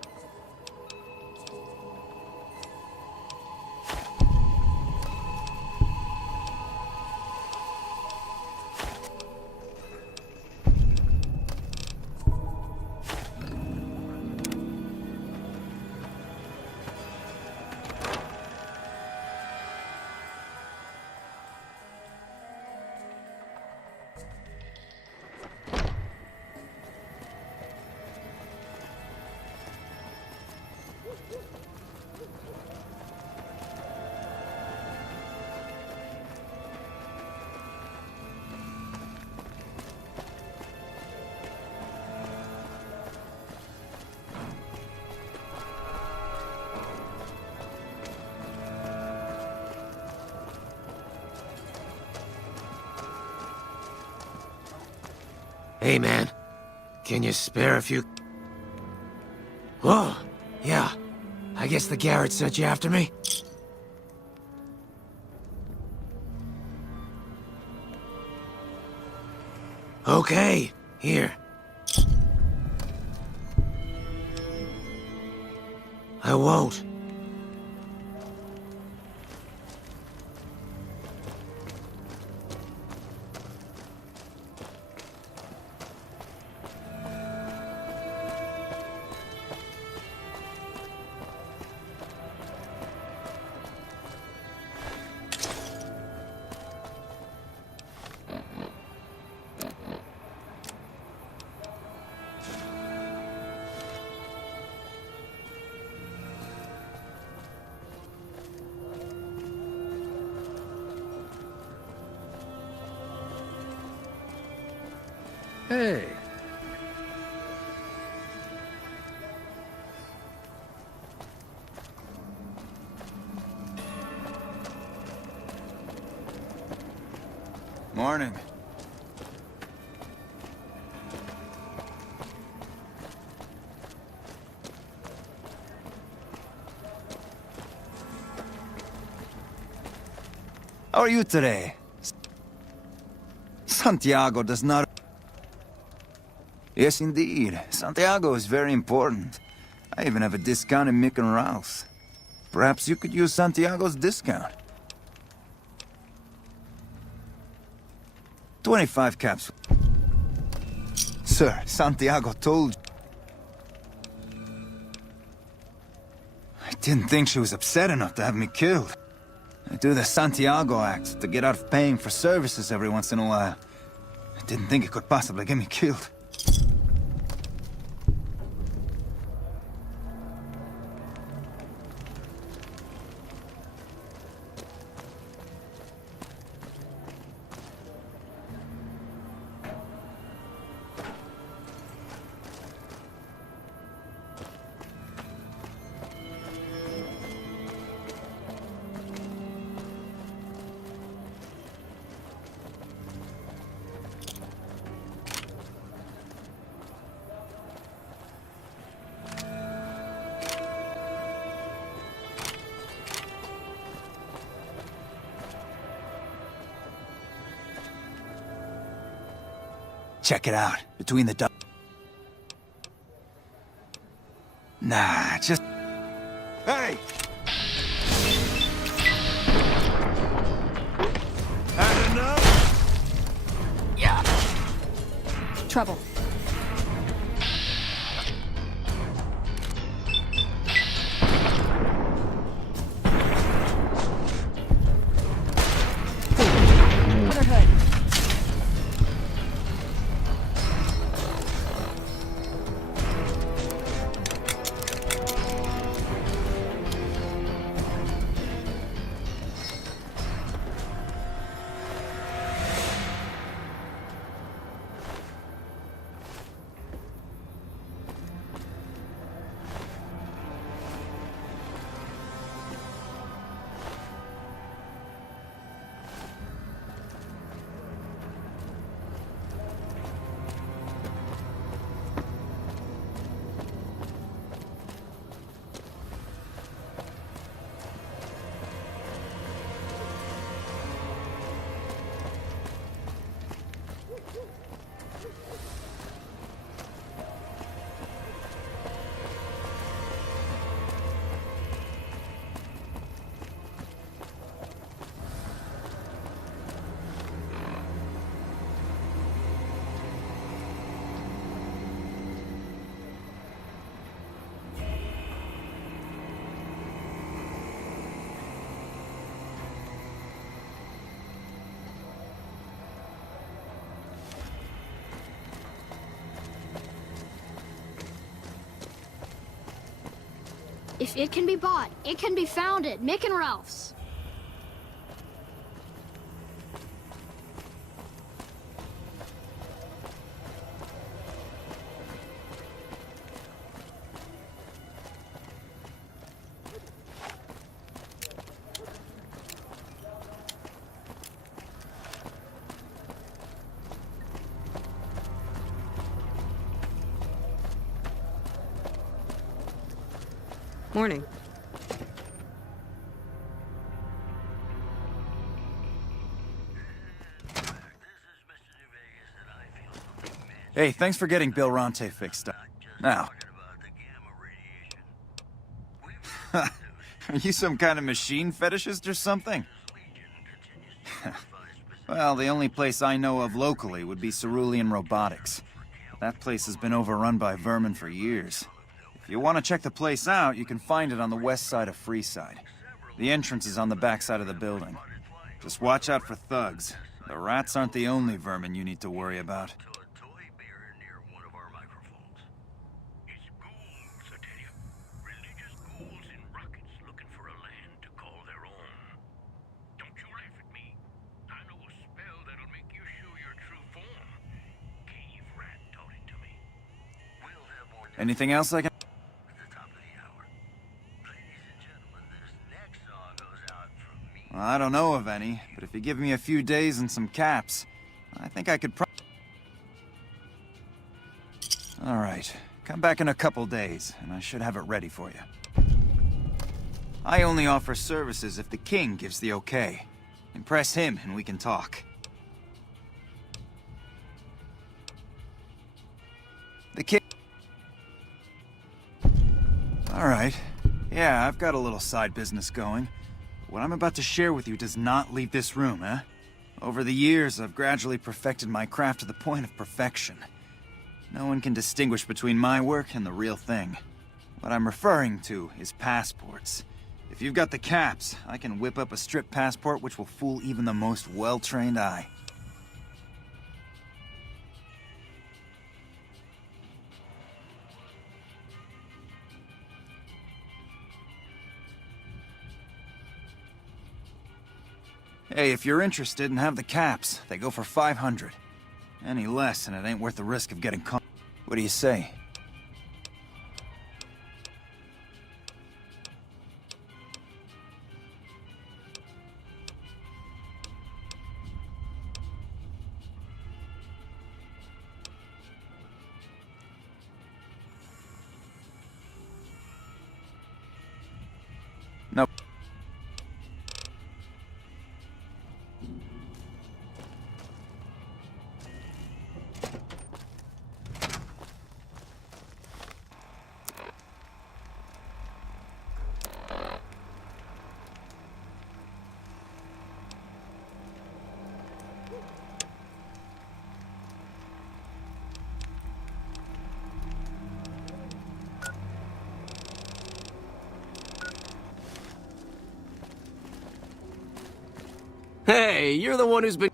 Hey, man. Can you spare a few... Whoa, yeah. I guess the Garrett sent you after me? Okay, here. I won't. Hey. Morning. How are you today? Santiago does not... Yes, indeed. Santiago is very important. I even have a discount in Mick and Ralph's. Perhaps you could use Santiago's discount. 25 caps. Sir, Santiago told you. I didn't think she was upset enough to have me killed. I do the Santiago act to get out of paying for services every once in a while. I didn't think it could possibly get me killed. Check it out. Between the Nah, just... Hey! Had enough? Yeah. Trouble. If it can be bought, it can be found at Mick and Ralph's. Morning. Hey, thanks for getting Bill Ronte fixed up. Now. Are you some kind of machine fetishist or something? Well, the only place I know of locally would be Cerulean Robotics. That place has been overrun by vermin for years. If you want to check the place out, you can find it on the west side of Freeside. The entrance is on the back side of the building. Just watch out for thugs. The rats aren't the only vermin you need to worry about. Anything else I can... Well, I don't know of any, but if you give me a few days and some caps, I think I could All right, come back in a couple days, and I should have it ready for you. I only offer services if the king gives the okay. Impress him, and we can talk. The king... All right. Yeah, I've got a little side business going. What I'm about to share with you does not leave this room, eh? Over the years, I've gradually perfected my craft to the point of perfection. No one can distinguish between my work and the real thing. What I'm referring to is passports. If you've got the caps, I can whip up a strip passport which will fool even the most well-trained eye. Hey, if you're interested and have the caps, they go for 500. Any less, and it ain't worth the risk of getting caught. What do you say? Nope. Hey, you're the one who's been...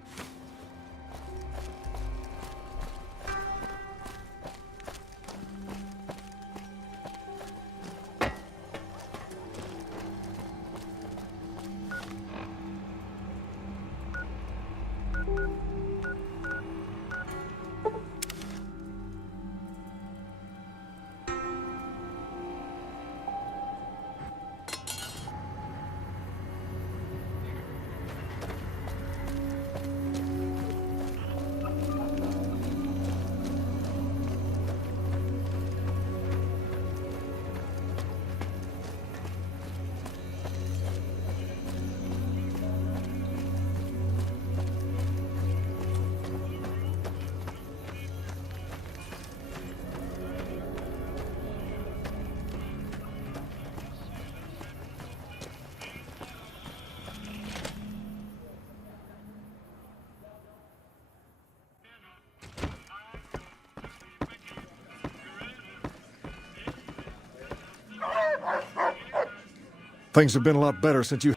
Things have been a lot better since you...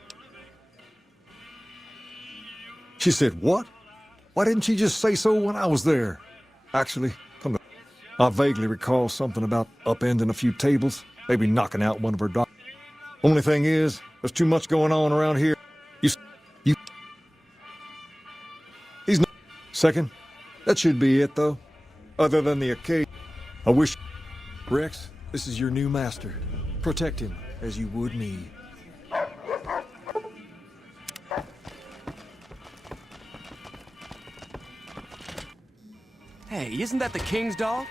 She said, what? Why didn't she just say so when I was there? Actually, I vaguely recall something about upending a few tables, maybe knocking out one of her dogs. Only thing is, there's too much going on around here. He's not... Second, that should be it, though. Other than the occasion. I wish... Rex, this is your new master. Protect him as you would me. Hey, isn't that the king's dog?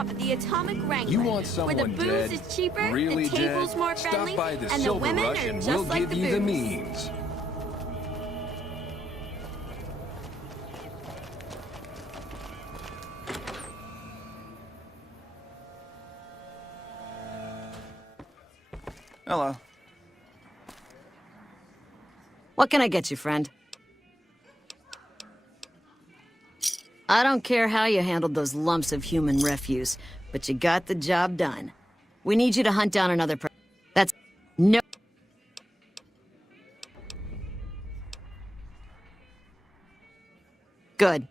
stop at the Atomic Wrangler, You want where someone the booze dead, is cheaper, really the tables dead? more friendly, Stop by the and the Silver women Rush are and just we'll like give the you the booze. means. Hello. What can I get you, friend? I don't care how you handled those lumps of human refuse, but you got the job done. We need you to hunt down another person. That's... no... Good.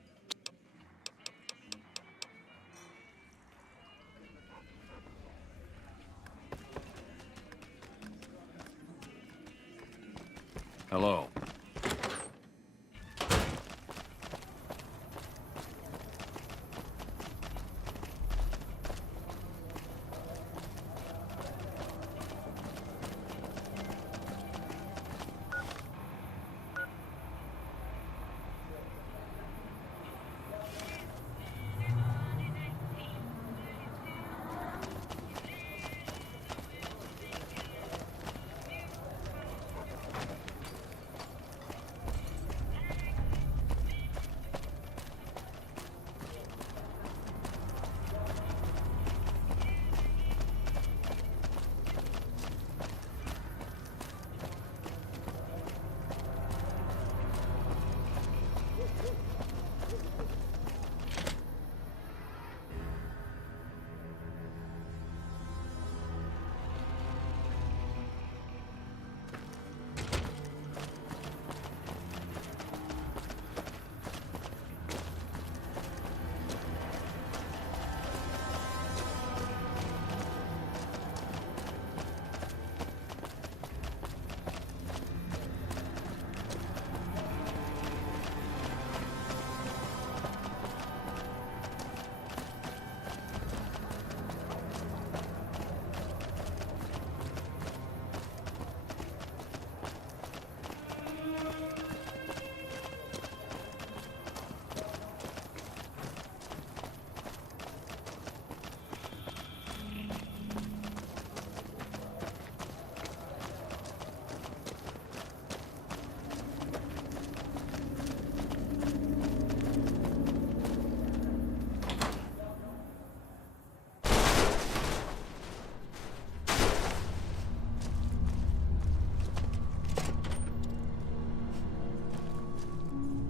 Hello.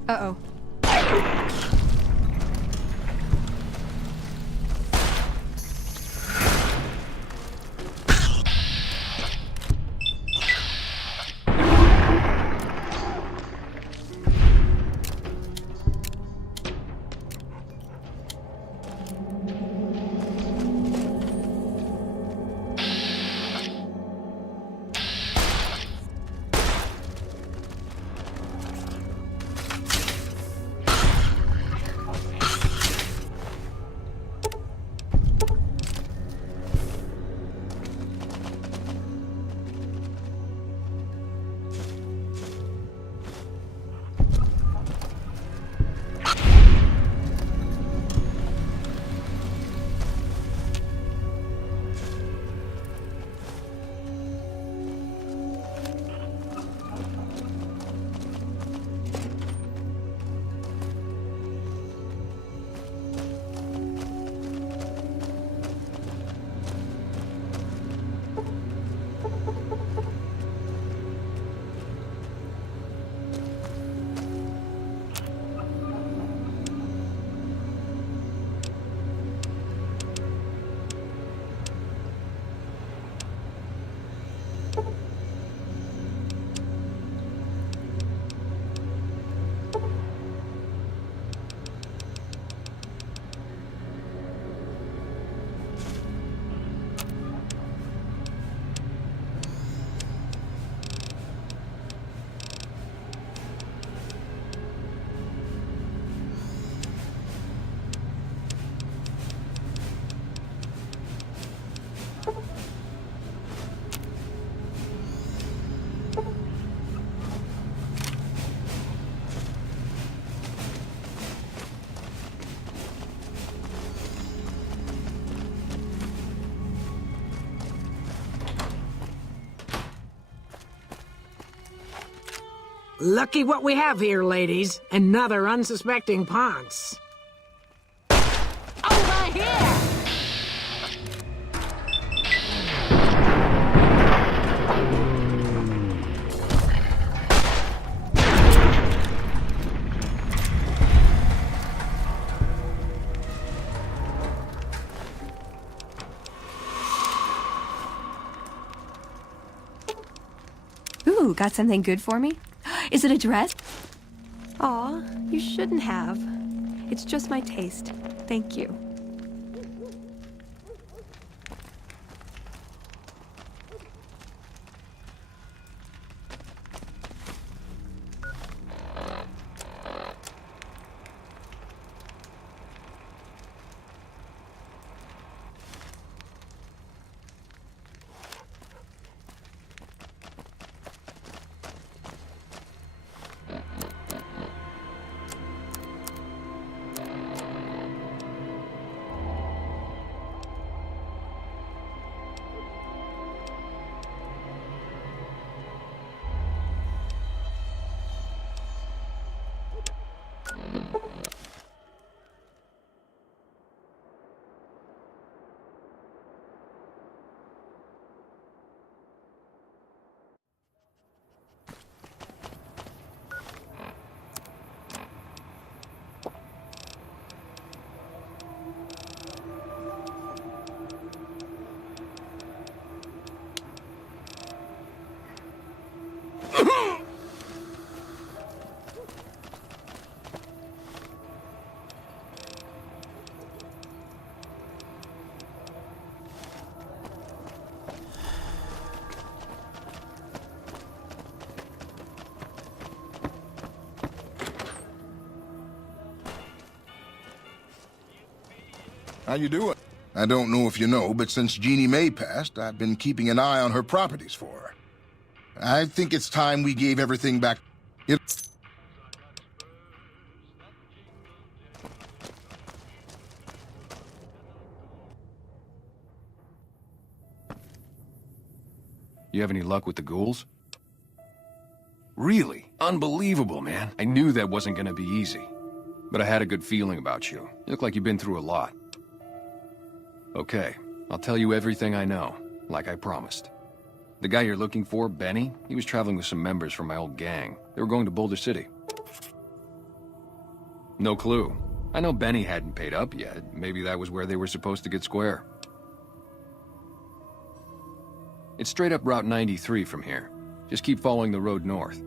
Uh-oh. Lucky what we have here, ladies. Another unsuspecting Ponce. Over here! Ooh, got something good for me? Is it a dress? Aw, you shouldn't have. It's just my taste. Thank you. How you doing? I don't know if you know, but since Jeannie May passed, I've been keeping an eye on her properties for her. I think it's time we gave everything back. You have any luck with the ghouls? Really? Unbelievable, man. I knew that wasn't gonna be easy. But I had a good feeling about you. You look like you've been through a lot. Okay, I'll tell you everything I know, like I promised. The guy you're looking for, Benny, he was traveling with some members from my old gang. They were going to Boulder City. No clue. I know Benny hadn't paid up yet. Maybe that was where they were supposed to get square. It's straight up Route 93 from here. Just keep following the road north.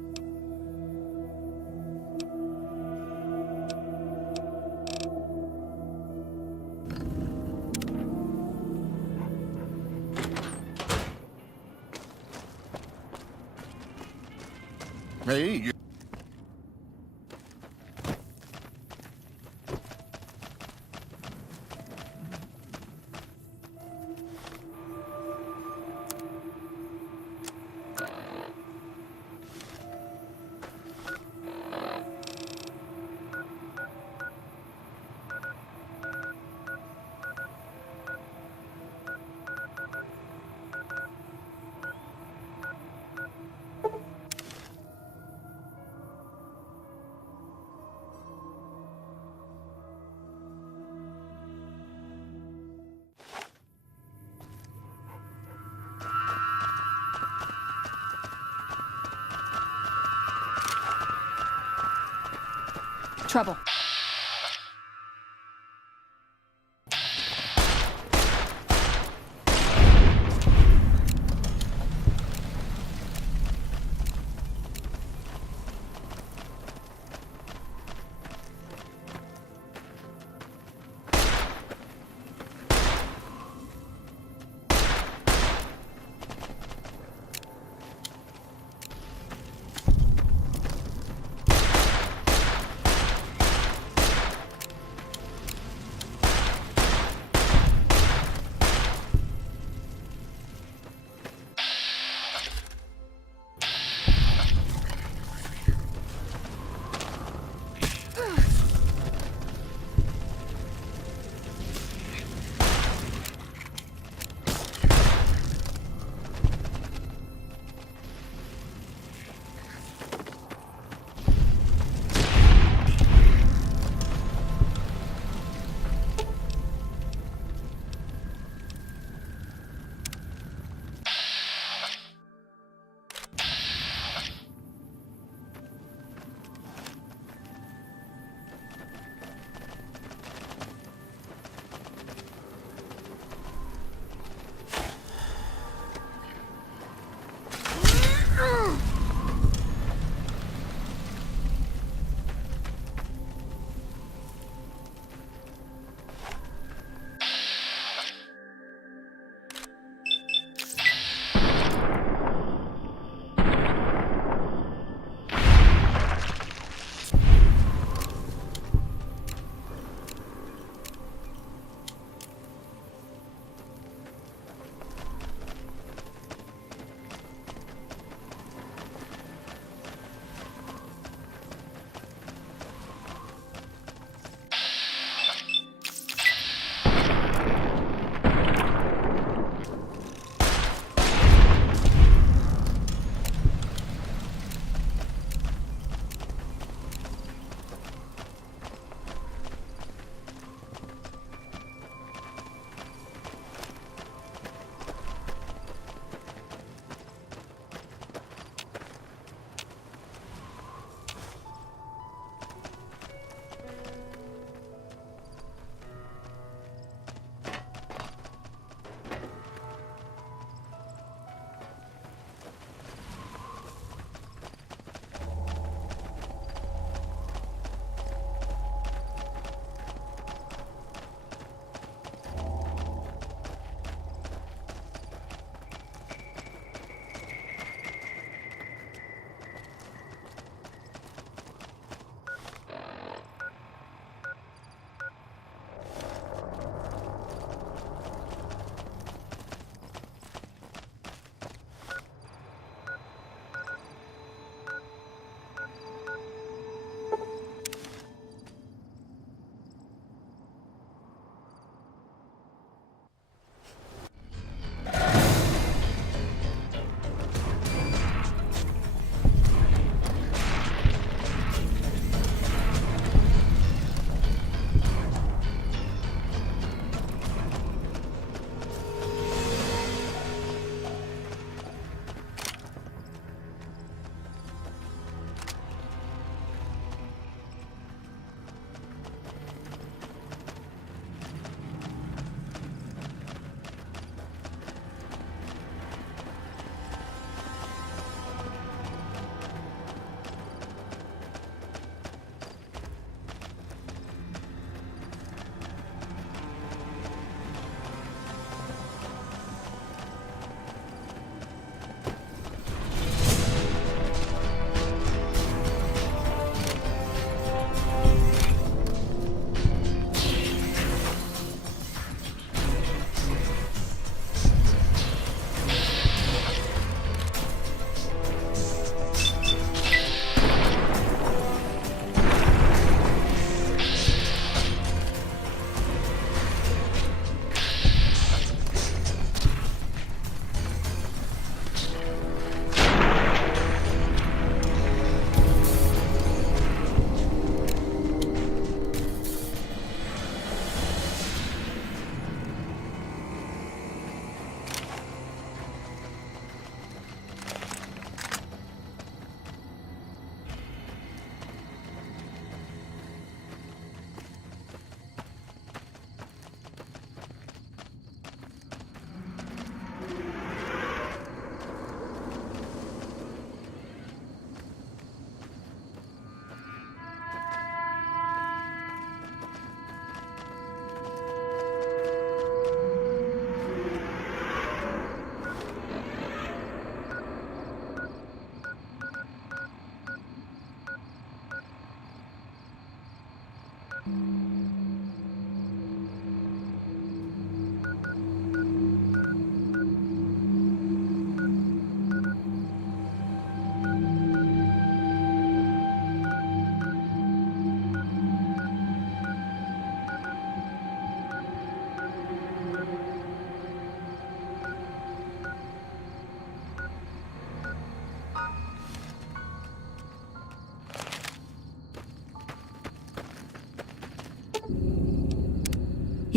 Hey, Trouble.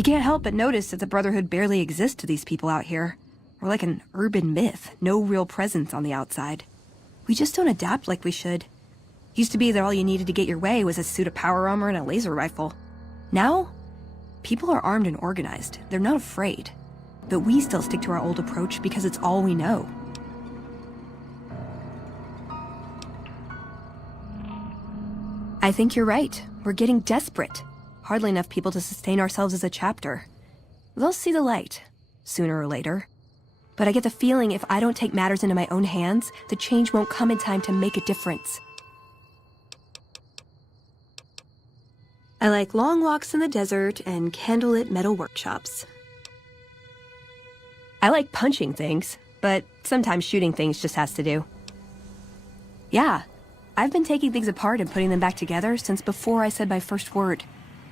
can't help but notice that the Brotherhood barely exists to these people out here. We're like an urban myth, no real presence on the outside. We just don't adapt like we should. Used to be that all you needed to get your way was a suit of power armor and a laser rifle. Now, people are armed and organized. They're not afraid. But we still stick to our old approach because it's all we know. I think you're right. We're getting desperate. Hardly enough people to sustain ourselves as a chapter. They'll see the light, sooner or later. But I get the feeling if I don't take matters into my own hands, the change won't come in time to make a difference. I like long walks in the desert and candlelit metal workshops. I like punching things, but sometimes shooting things just has to do. Yeah, I've been taking things apart and putting them back together since before I said my first word.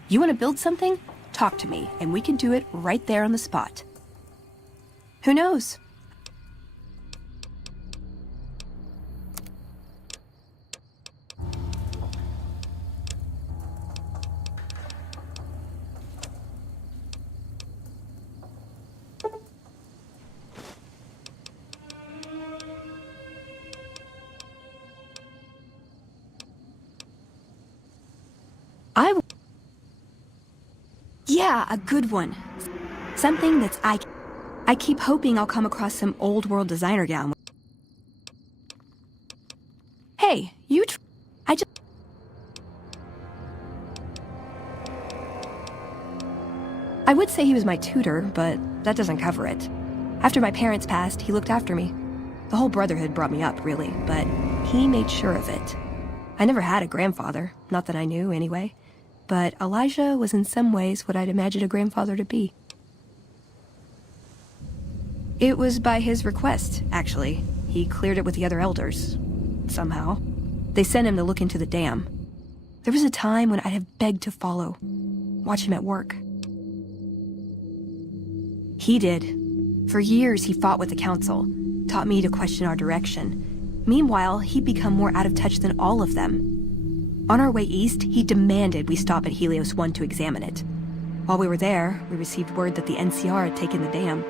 You want to build something? Talk to me, and we can do it right there on the spot. Who knows? Yeah, a good one. Something that's I keep hoping I'll come across some old world designer gown. Hey, I would say he was my tutor, but that doesn't cover it. After my parents passed, he looked after me. The whole Brotherhood brought me up, really, but he made sure of it. I never had a grandfather, not that I knew anyway. But Elijah was in some ways what I'd imagined a grandfather to be. It was by his request, actually. He cleared it with the other elders. Somehow. They sent him to look into the dam. There was a time when I'd have begged to follow. Watch him at work. He did. For years, he fought with the council. Taught me to question our direction. Meanwhile, he'd become more out of touch than all of them. On our way east, he demanded we stop at Helios 1 to examine it. While we were there, we received word that the NCR had taken the dam.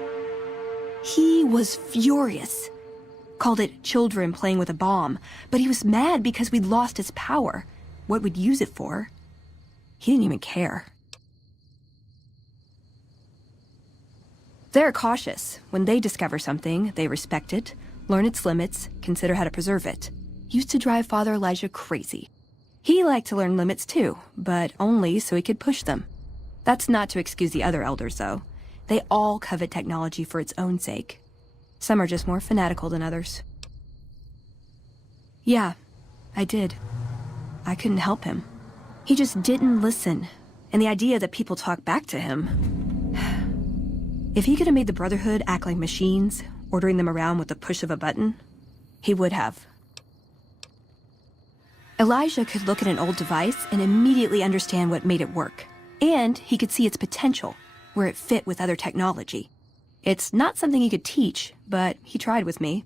He was furious. Called it children playing with a bomb, but he was mad because we'd lost its power. What we'd use it for. He didn't even care. They're cautious. When they discover something, they respect it, learn its limits, consider how to preserve it. Used to drive Father Elijah crazy. He liked to learn limits too, but only so he could push them. That's not to excuse the other elders, though. They all covet technology for its own sake. Some are just more fanatical than others. Yeah, I did. I couldn't help him. He just didn't listen, and the idea that people talk back to him... If he could have made the Brotherhood act like machines, ordering them around with the push of a button, he would have. Elijah could look at an old device and immediately understand what made it work. And he could see its potential, where it fit with other technology. It's not something he could teach, but he tried with me.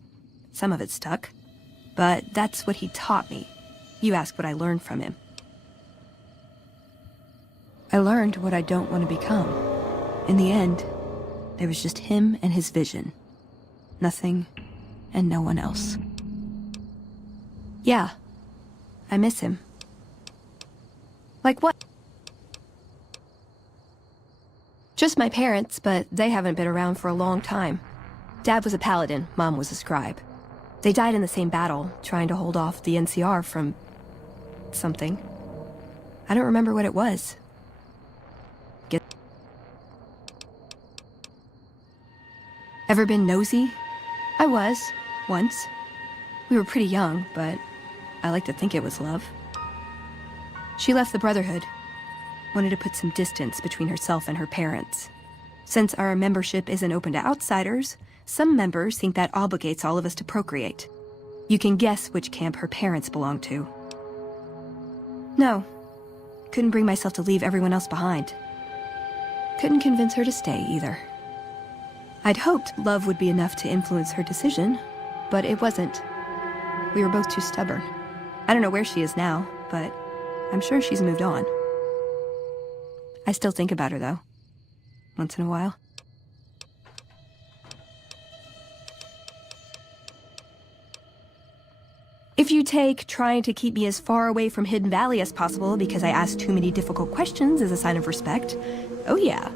Some of it stuck. But that's what he taught me. You ask what I learned from him. I learned what I don't want to become. In the end, there was just him and his vision. Nothing and no one else. Yeah. I miss him. Like what? Just my parents, but they haven't been around for a long time. Dad was a paladin, Mom was a scribe. They died in the same battle, trying to hold off the NCR from... something. I don't remember what it was. Ever been nosy? I was, once. We were pretty young, but I like to think it was love. She left the Brotherhood. Wanted to put some distance between herself and her parents. Since our membership isn't open to outsiders, some members think that obligates all of us to procreate. You can guess which camp her parents belong to. No. Couldn't bring myself to leave everyone else behind. Couldn't convince her to stay, either. I'd hoped love would be enough to influence her decision, but it wasn't. We were both too stubborn. I don't know where she is now, but I'm sure she's moved on. I still think about her, though. once in a while. If you take trying to keep me as far away from Hidden Valley as possible because I ask too many difficult questions as a sign of respect, oh yeah.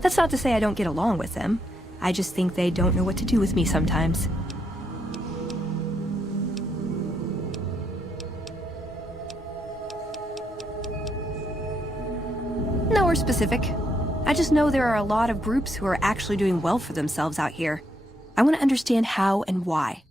That's not to say I don't get along with them. I just think they don't know what to do with me sometimes. Nowhere specific. I just know there are a lot of groups who are actually doing well for themselves out here. I want to understand how and why.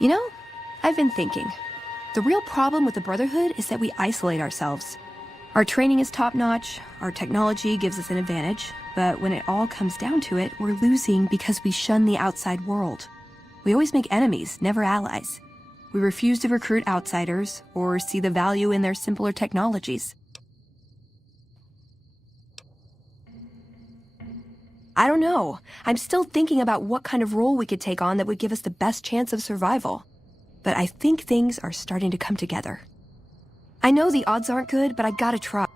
You know, I've been thinking. The real problem with the Brotherhood is that we isolate ourselves. Our training is top-notch, our technology gives us an advantage, but when it all comes down to it, we're losing because we shun the outside world. We always make enemies, never allies. We refuse to recruit outsiders or see the value in their simpler technologies. I don't know. I'm still thinking about what kind of role we could take on that would give us the best chance of survival. But I think things are starting to come together. I know the odds aren't good, but I gotta try.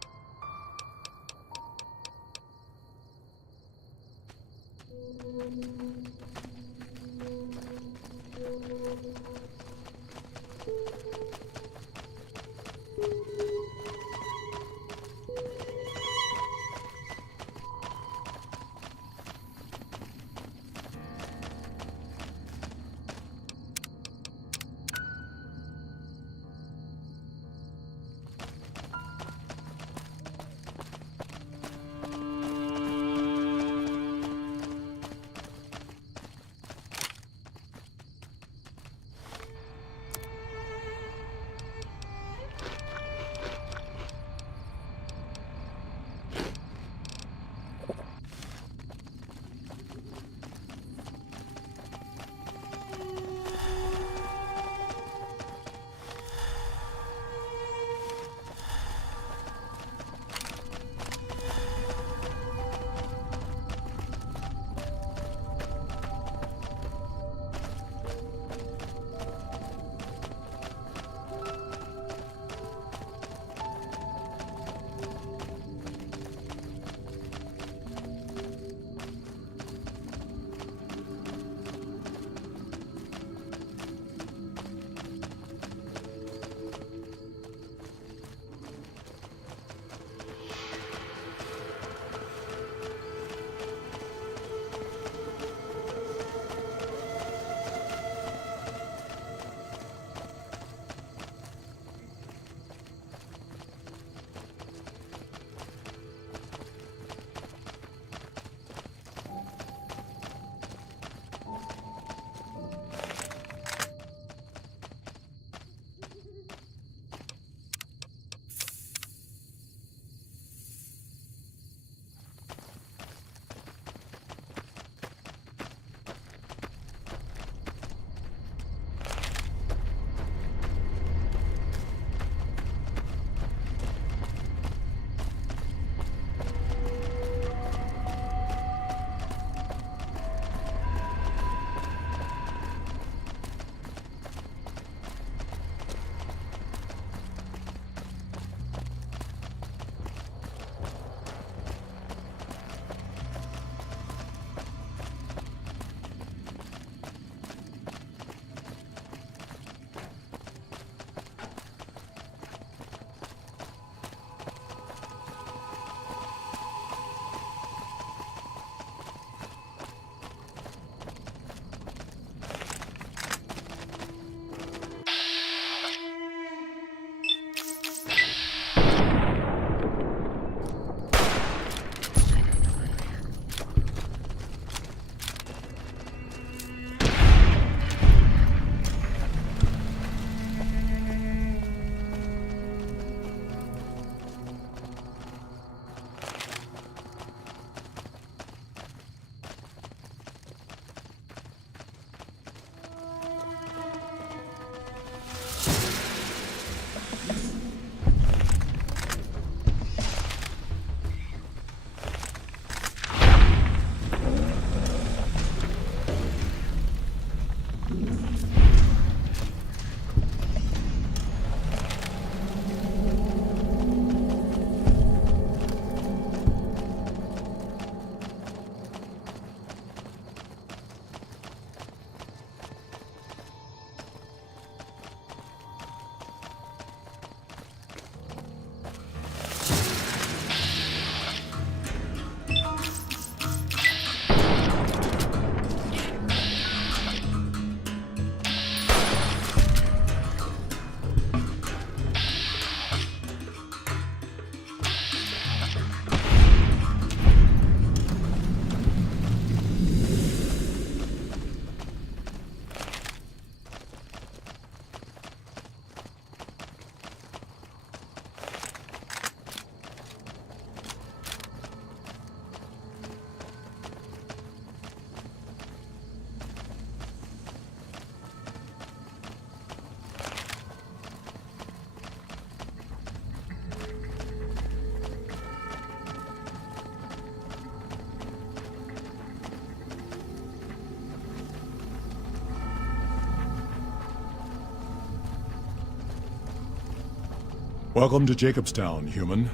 Welcome to Jacobstown, human.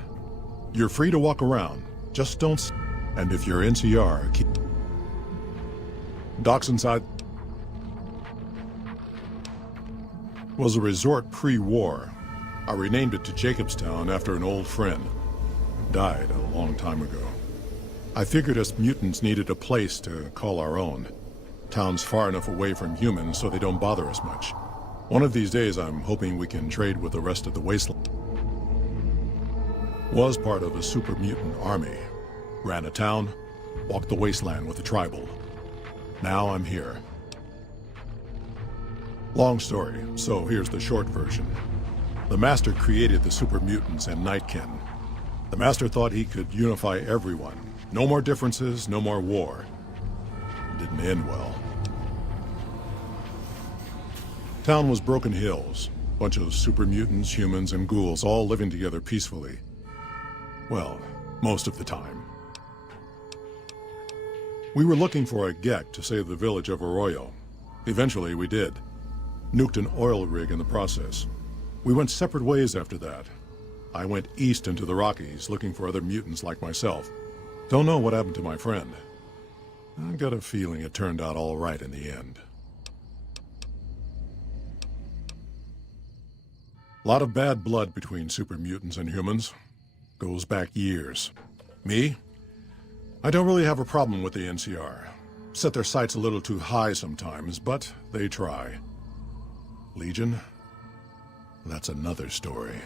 You're free to walk around. Just don't... And if you're NCR, keep... Docks inside... Was a resort pre-war. I renamed it to Jacobstown after an old friend. Died a long time ago. I figured us mutants needed a place to call our own. Town's far enough away from humans so they don't bother us much. One of these days I'm hoping we can trade with the rest of the wasteland. Was part of a super mutant army. Ran a town, walked the wasteland with a tribal. Now I'm here. Long story, so here's the short version. The Master created the super mutants and Nightkin. The Master thought he could unify everyone. No more differences, no more war. It didn't end well. Town was Broken Hills. Bunch of super mutants, humans, and ghouls all living together peacefully. Well, most of the time. We were looking for a Gek to save the village of Arroyo. Eventually, we did. Nuked an oil rig in the process. We went separate ways after that. I went east into the Rockies, looking for other mutants like myself. Don't know what happened to my friend. I got a feeling it turned out all right in the end. A lot of bad blood between super mutants and humans. Goes back years. Me? I don't really have a problem with the NCR. Set their sights a little too high sometimes, but they try. Legion? That's another story.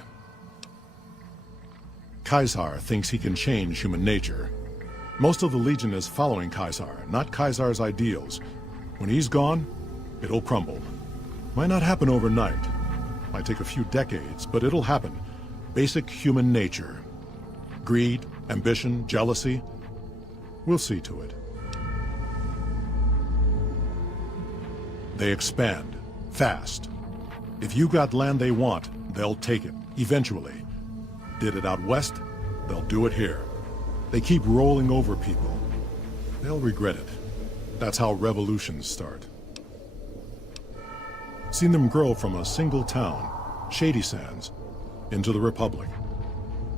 Caesar thinks he can change human nature. Most of the Legion is following Caesar, not Caesar's ideals. When he's gone, it'll crumble. Might not happen overnight. Might take a few decades, but it'll happen. Basic human nature. Greed, ambition, jealousy. We'll see to it. They expand. Fast. If you got land they want, they'll take it. Eventually. Did it out west, they'll do it here. They keep rolling over people. They'll regret it. That's how revolutions start. Seen them grow from a single town, Shady Sands, into the Republic.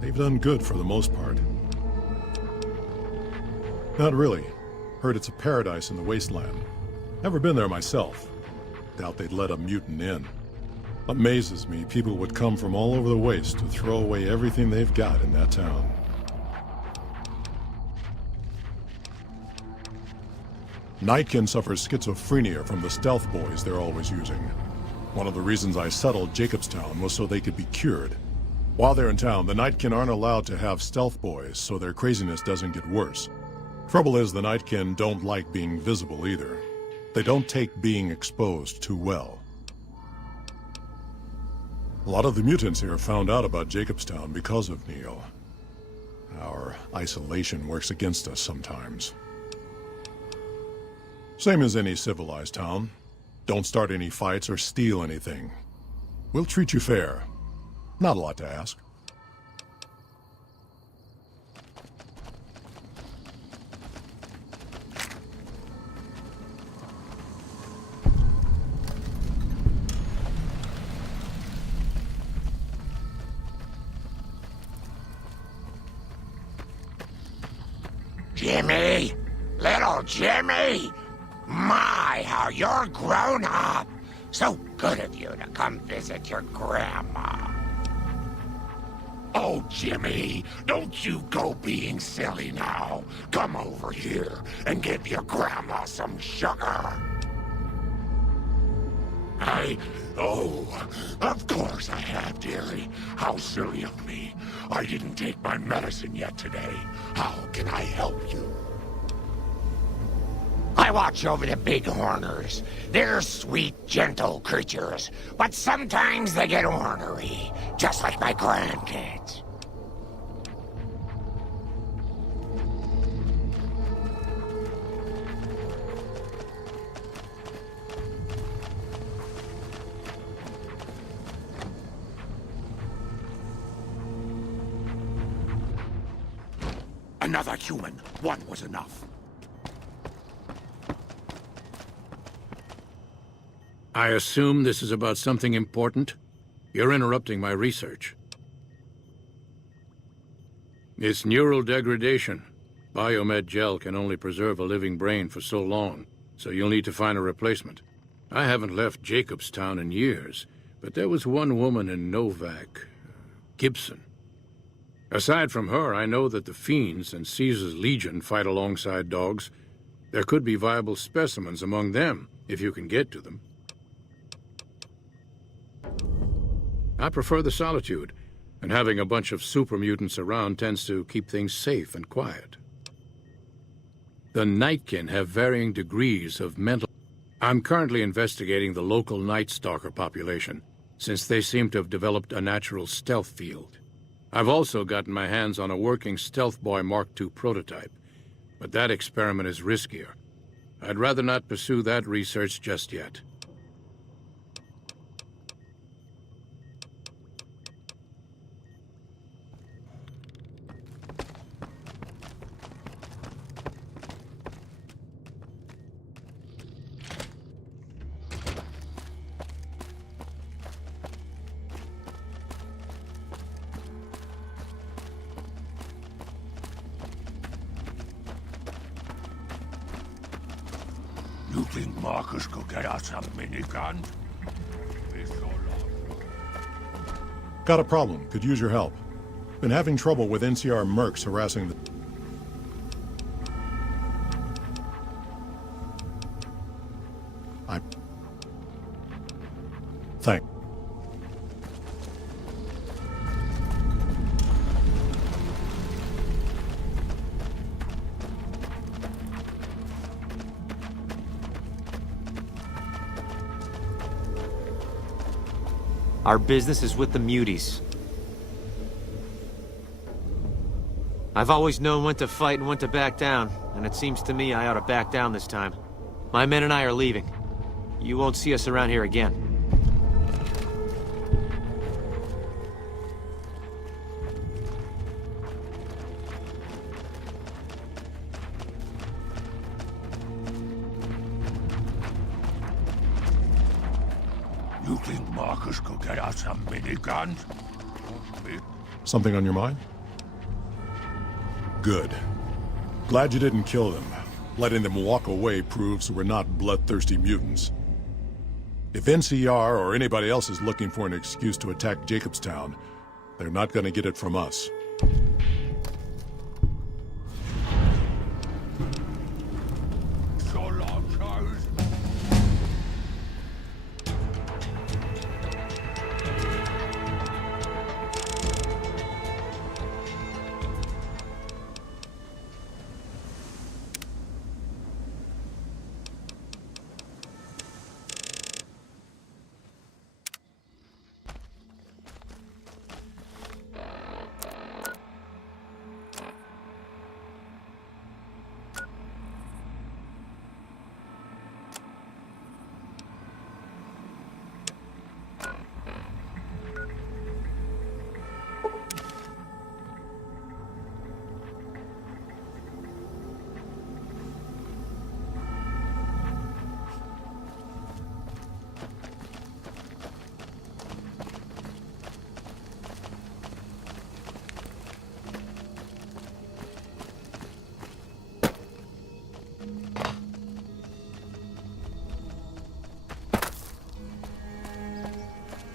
They've done good for the most part. Not really. Heard it's a paradise in the wasteland. Never been there myself. Doubt they'd let a mutant in. Amazes me people would come from all over the waste to throw away everything they've got in that town. Nightkin suffers schizophrenia from the stealth boys they're always using. One of the reasons I settled Jacobstown was so they could be cured. While they're in town, the Nightkin aren't allowed to have stealth boys, so their craziness doesn't get worse. Trouble is, the Nightkin don't like being visible either. They don't take being exposed too well. A lot of the mutants here found out about Jacobstown because of Neil. Our isolation works against us sometimes. Same as any civilized town. Don't start any fights or steal anything. We'll treat you fair. Not a lot to ask. Jimmy! Little Jimmy! My, how you're grown up! So good of you to come visit your grandma. Oh, Jimmy, don't you go being silly now. Come over here and give your grandma some sugar. Oh, of course I have, dearie. How silly of me. I didn't take my medicine yet today. How can I help you? I watch over the bighorners. They're sweet, gentle creatures, but sometimes they get ornery, just like my grandkids. Another human. One was enough. I assume this is about something important? You're interrupting my research. It's neural degradation. Biomed gel can only preserve a living brain for so long, so you'll need to find a replacement. I haven't left Jacobstown in years, but there was one woman in Novak, Gibson. Aside from her, I know that the Fiends and Caesar's Legion fight alongside dogs. There could be viable specimens among them, if you can get to them. I prefer the solitude, and having a bunch of super mutants around tends to keep things safe and quiet. The Nightkin have varying degrees of mental... I'm currently investigating the local Night Stalker population, since they seem to have developed a natural stealth field. I've also gotten my hands on a working Stealth Boy Mark II prototype, but that experiment is riskier. I'd rather not pursue that research just yet. You think Marcus could get us a minigun? Got a problem. Could use your help. Been having trouble with NCR mercs harassing the... Thank. Our business is with the muties. I've always known when to fight and when to back down, and it seems to me I ought to back down this time. My men and I are leaving. You won't see us around here again. You think Marcus could get us a minigun? Something on your mind? Good. Glad you didn't kill them. Letting them walk away proves we're not bloodthirsty mutants. If NCR or anybody else is looking for an excuse to attack Jacobstown, they're not gonna get it from us. So long, Charles.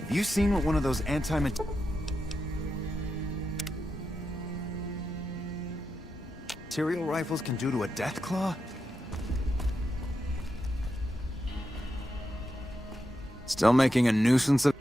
Have you seen what one of those material rifles can do to a Deathclaw? Still making a nuisance of...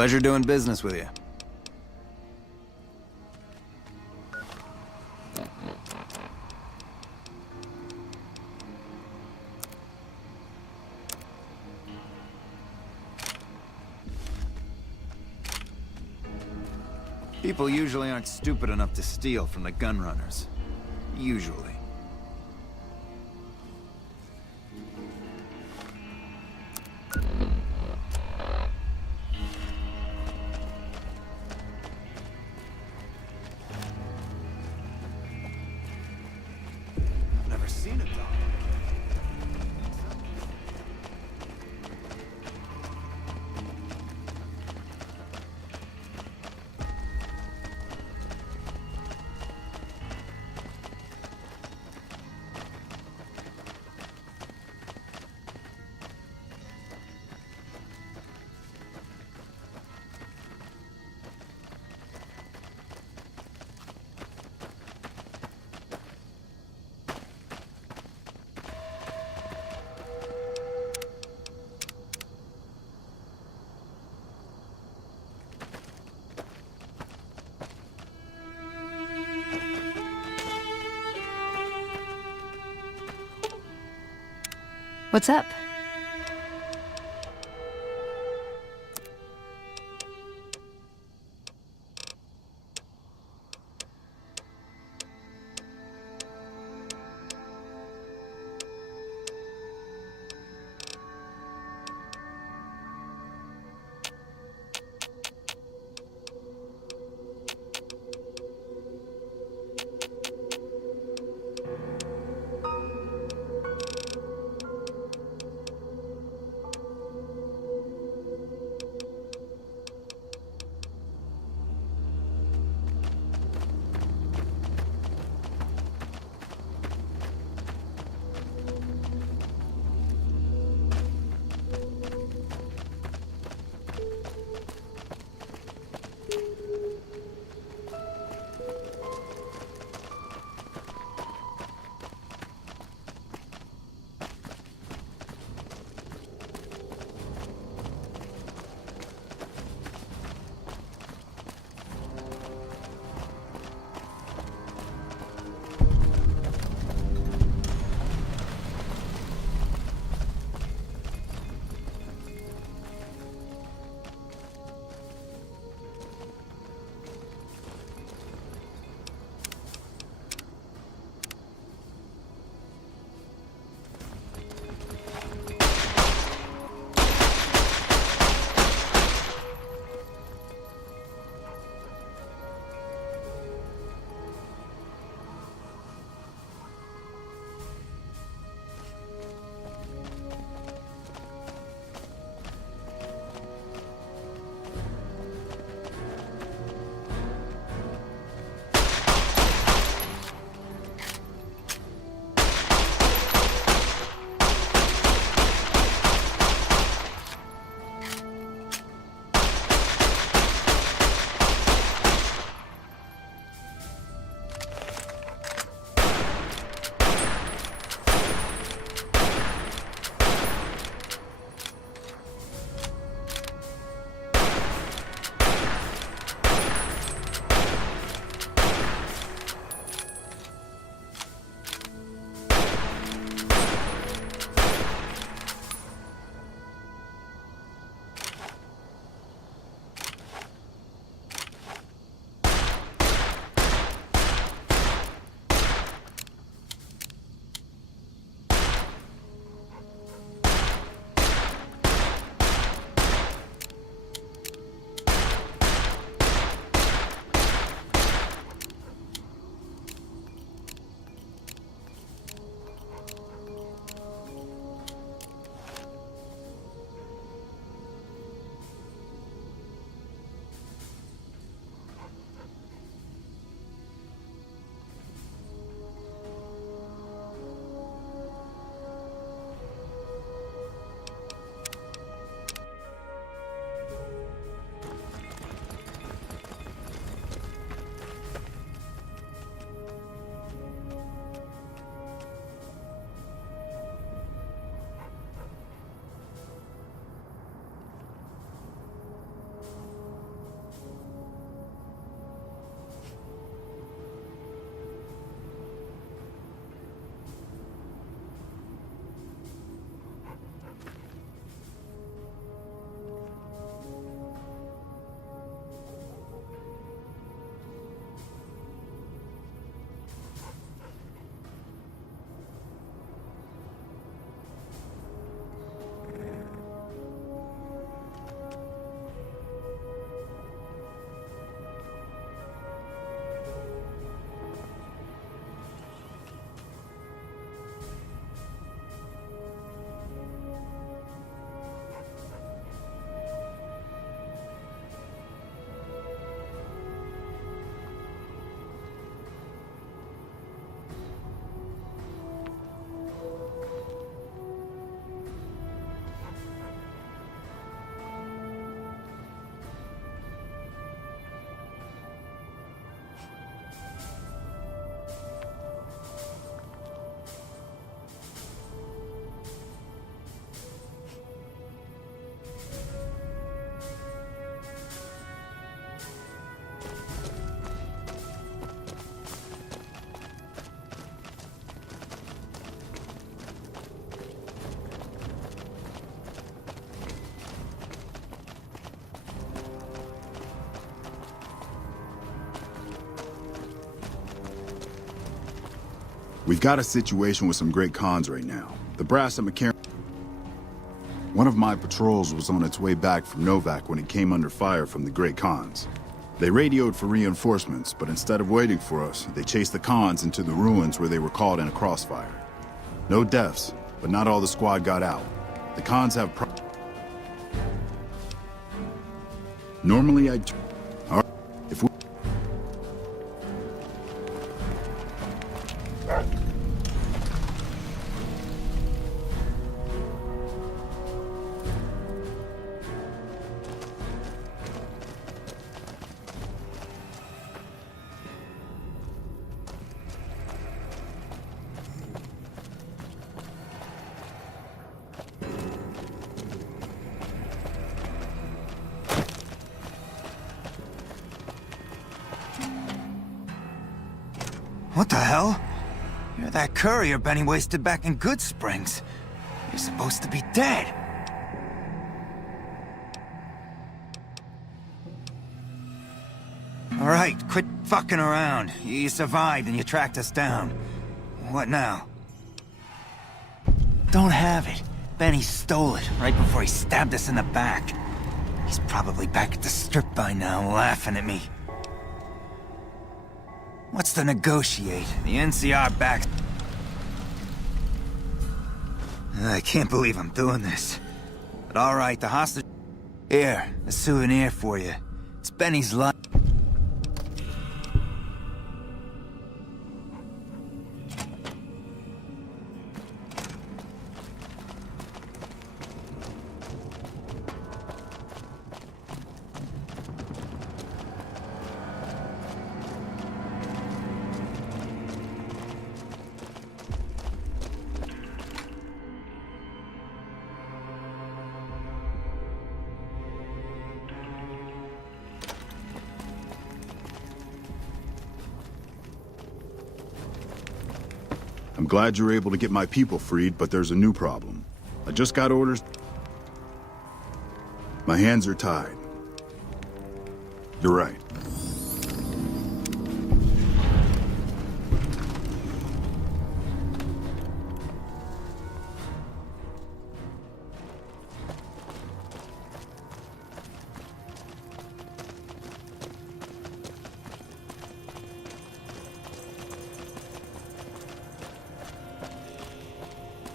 Pleasure doing business with you. People usually aren't stupid enough to steal from the gun runners. Usually. I've never seen a dog. What's up? We've got a situation with some great cons right now. The brass at McCarran... One of my patrols was on its way back from Novak when it came under fire from the great cons. They radioed for reinforcements, but instead of waiting for us, they chased the cons into the ruins where they were caught in a crossfire. No deaths, but not all the squad got out. The cons have Normally I'd... All right, if we... What the hell? You're that courier Benny wasted back in Good Springs. You're supposed to be dead. All right, quit fucking around. You survived and you tracked us down. What now? Don't have it. Benny stole it right before he stabbed us in the back. He's probably back at the strip by now, laughing at me. What's to negotiate? The NCR backs... I can't believe I'm doing this. But all right, the hostage... Here, a souvenir for you. It's Benny's life. I'm glad you were able to get my people freed, but there's a new problem. I just got orders. My hands are tied. You're right.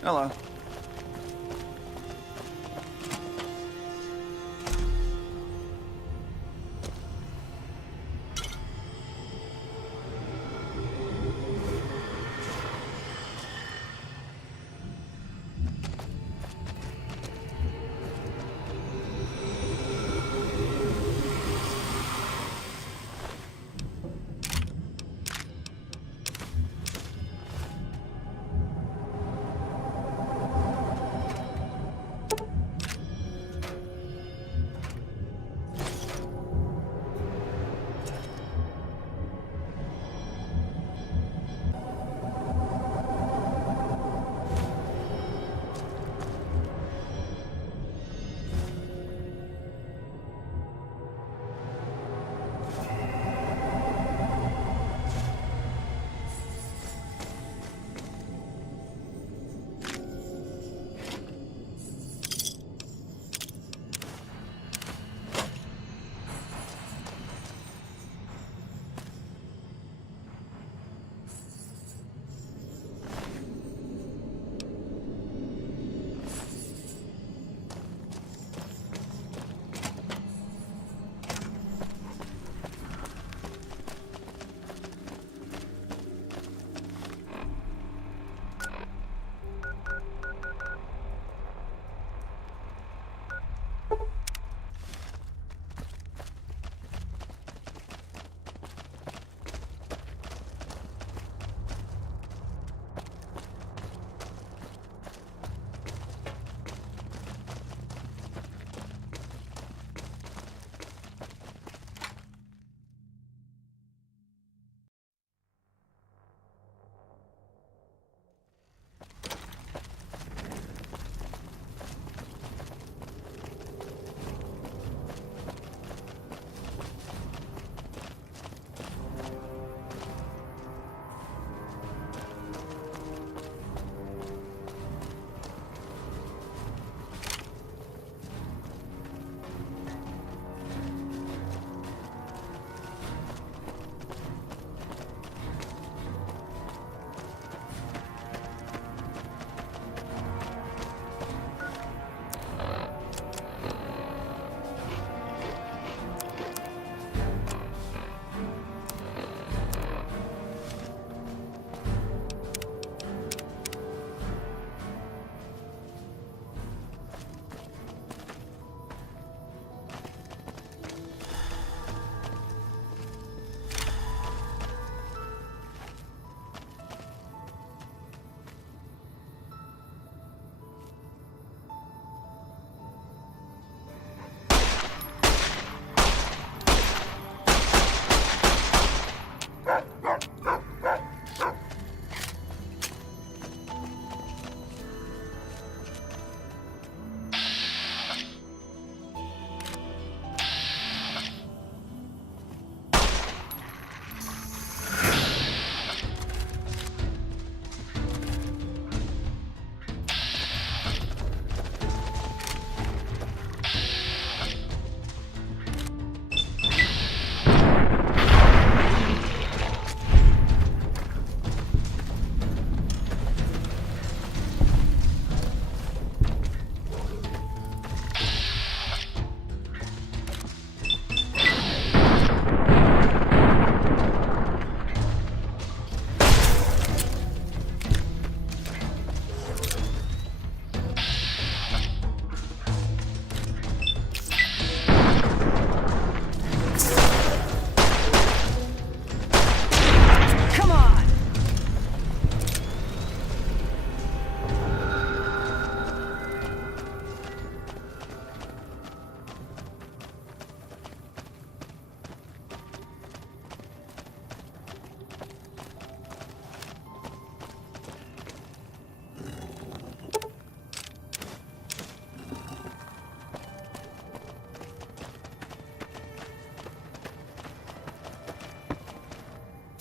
Hello.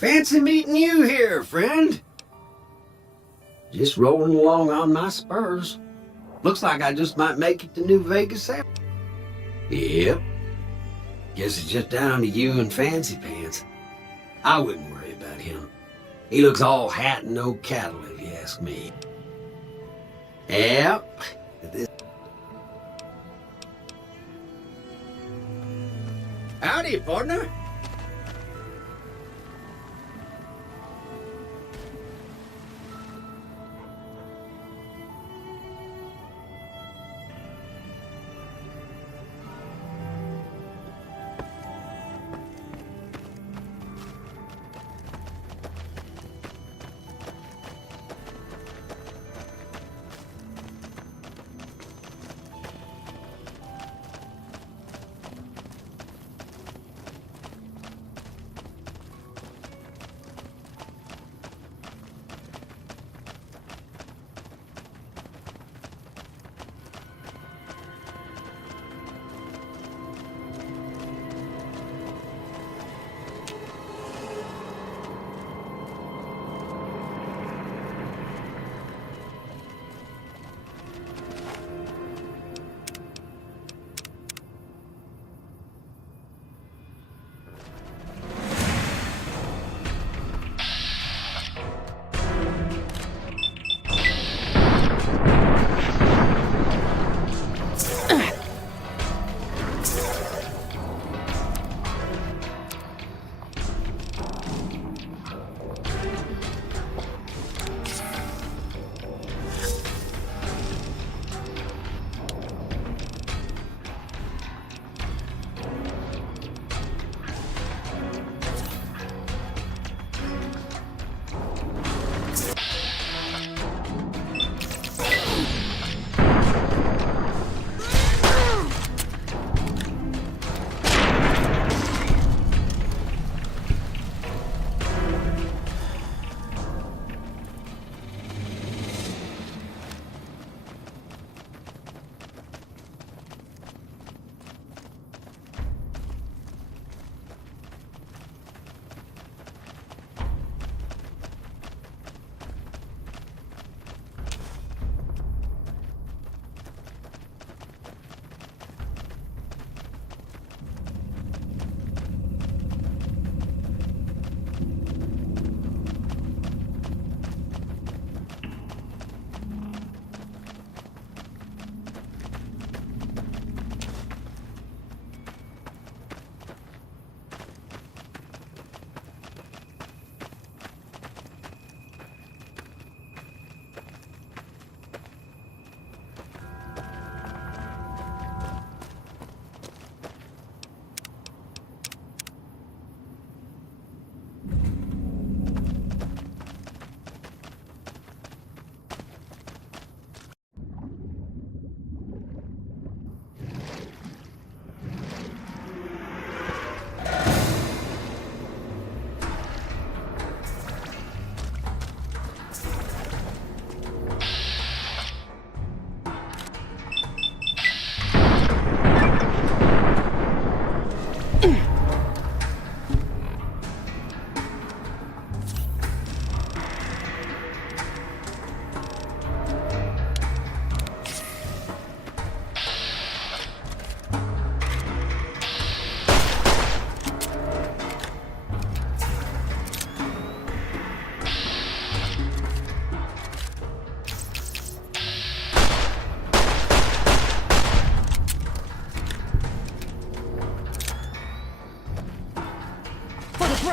Fancy meeting you here, friend. Just rolling along on my spurs. Looks like I just might make it to New Vegas. Yep. Guess it's just down to you and Fancy Pants. I wouldn't worry about him. He looks all hat and no cattle, if you ask me. Yep. Howdy, partner.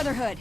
Brotherhood.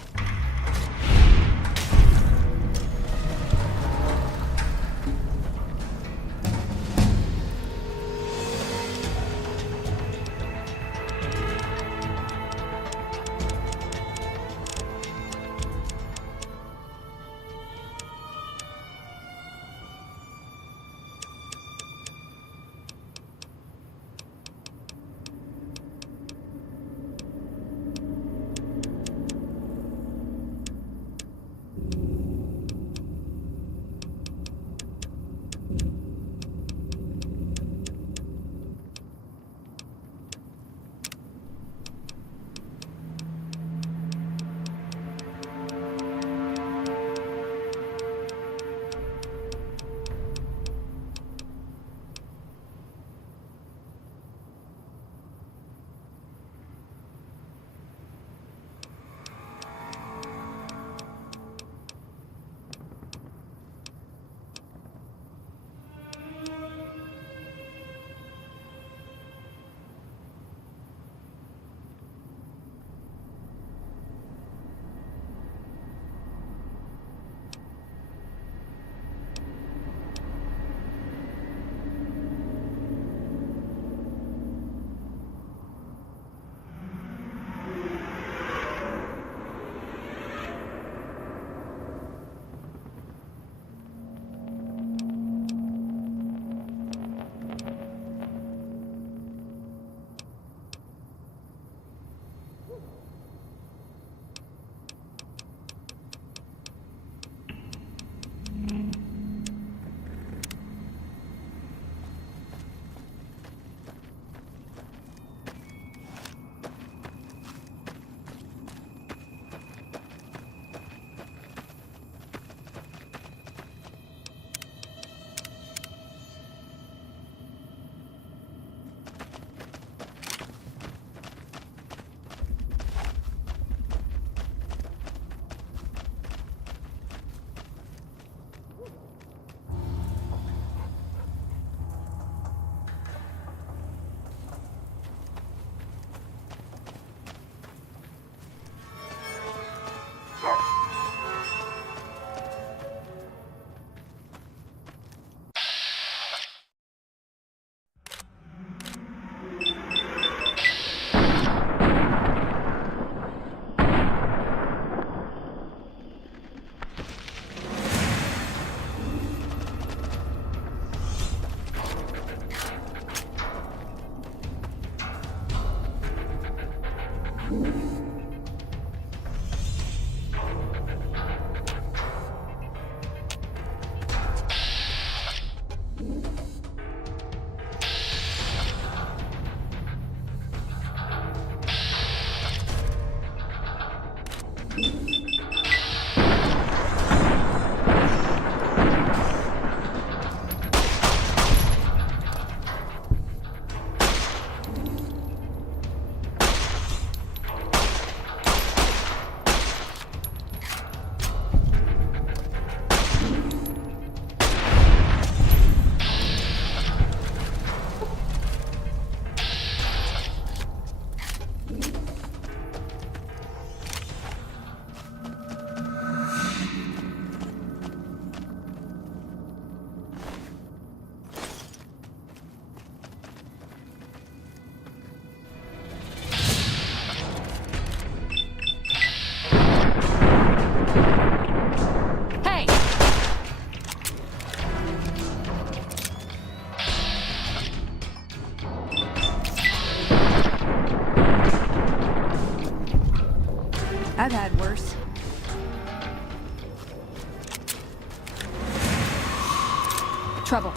I've had worse. Trouble.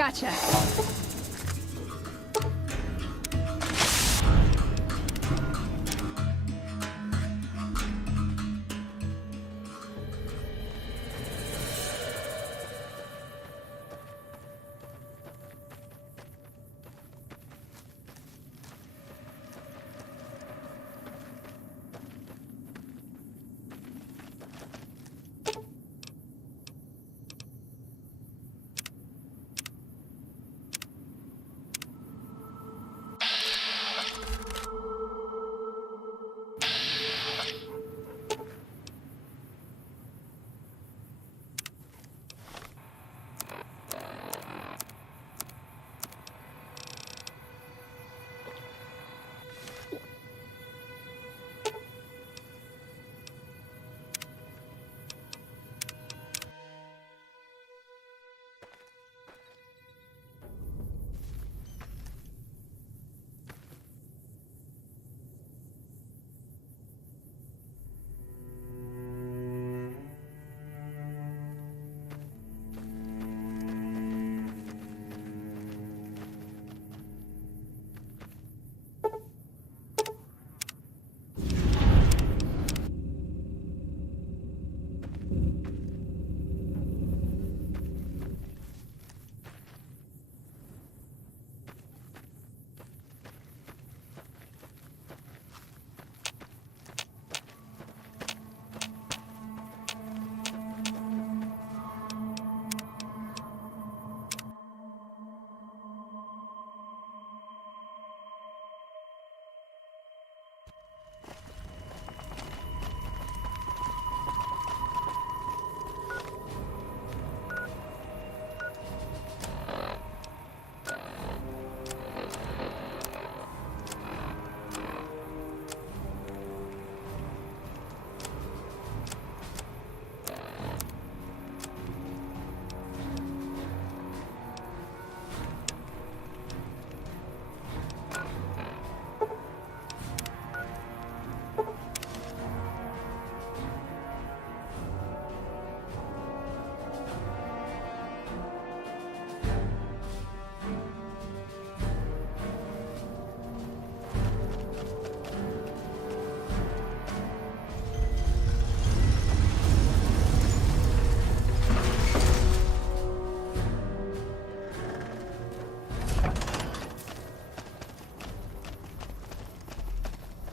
Gotcha.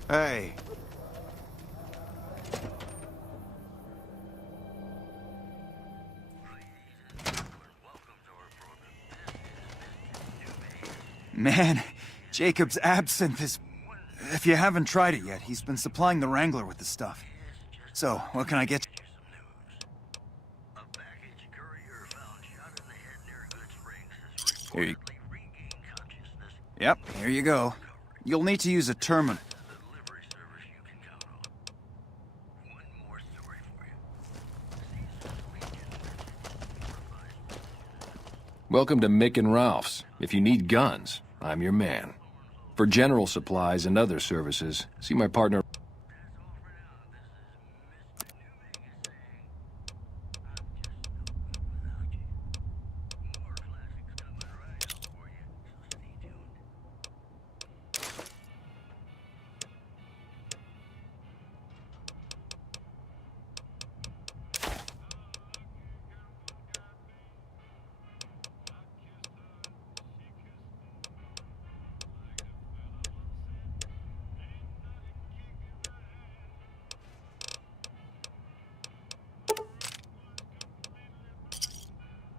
Hey. Man, Jacob's absinthe is... If you haven't tried it yet, he's been supplying the Wrangler with the stuff. So, what can I get you? Here you... Yep, here you go. You'll need to use a terminal. Welcome to Mick and Ralph's. If you need guns, I'm your man. For general supplies and other services, see my partner.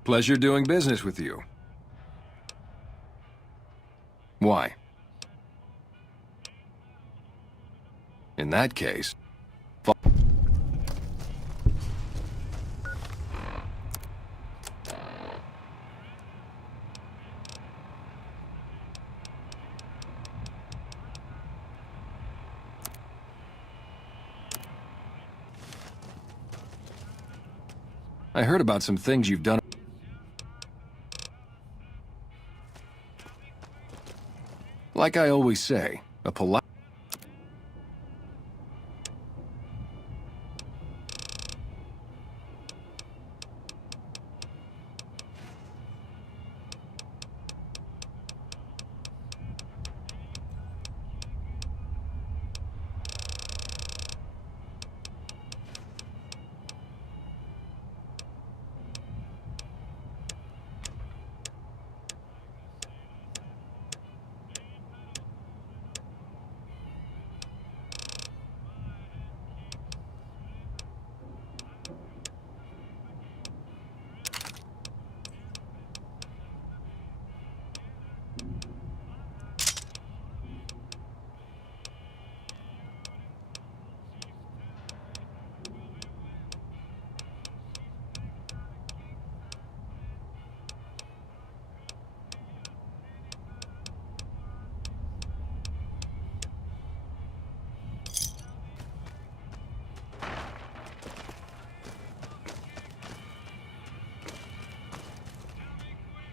Pleasure doing business with you. Why? In that case... I heard about some things you've done. Like I always say, a polite...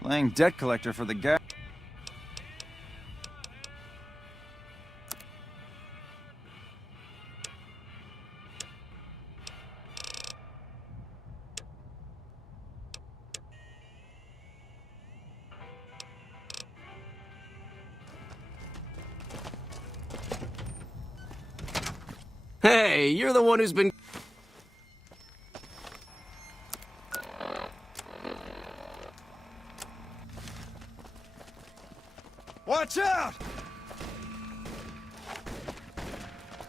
Playing debt collector for the guy. Hey, you're the one who's been... Watch out!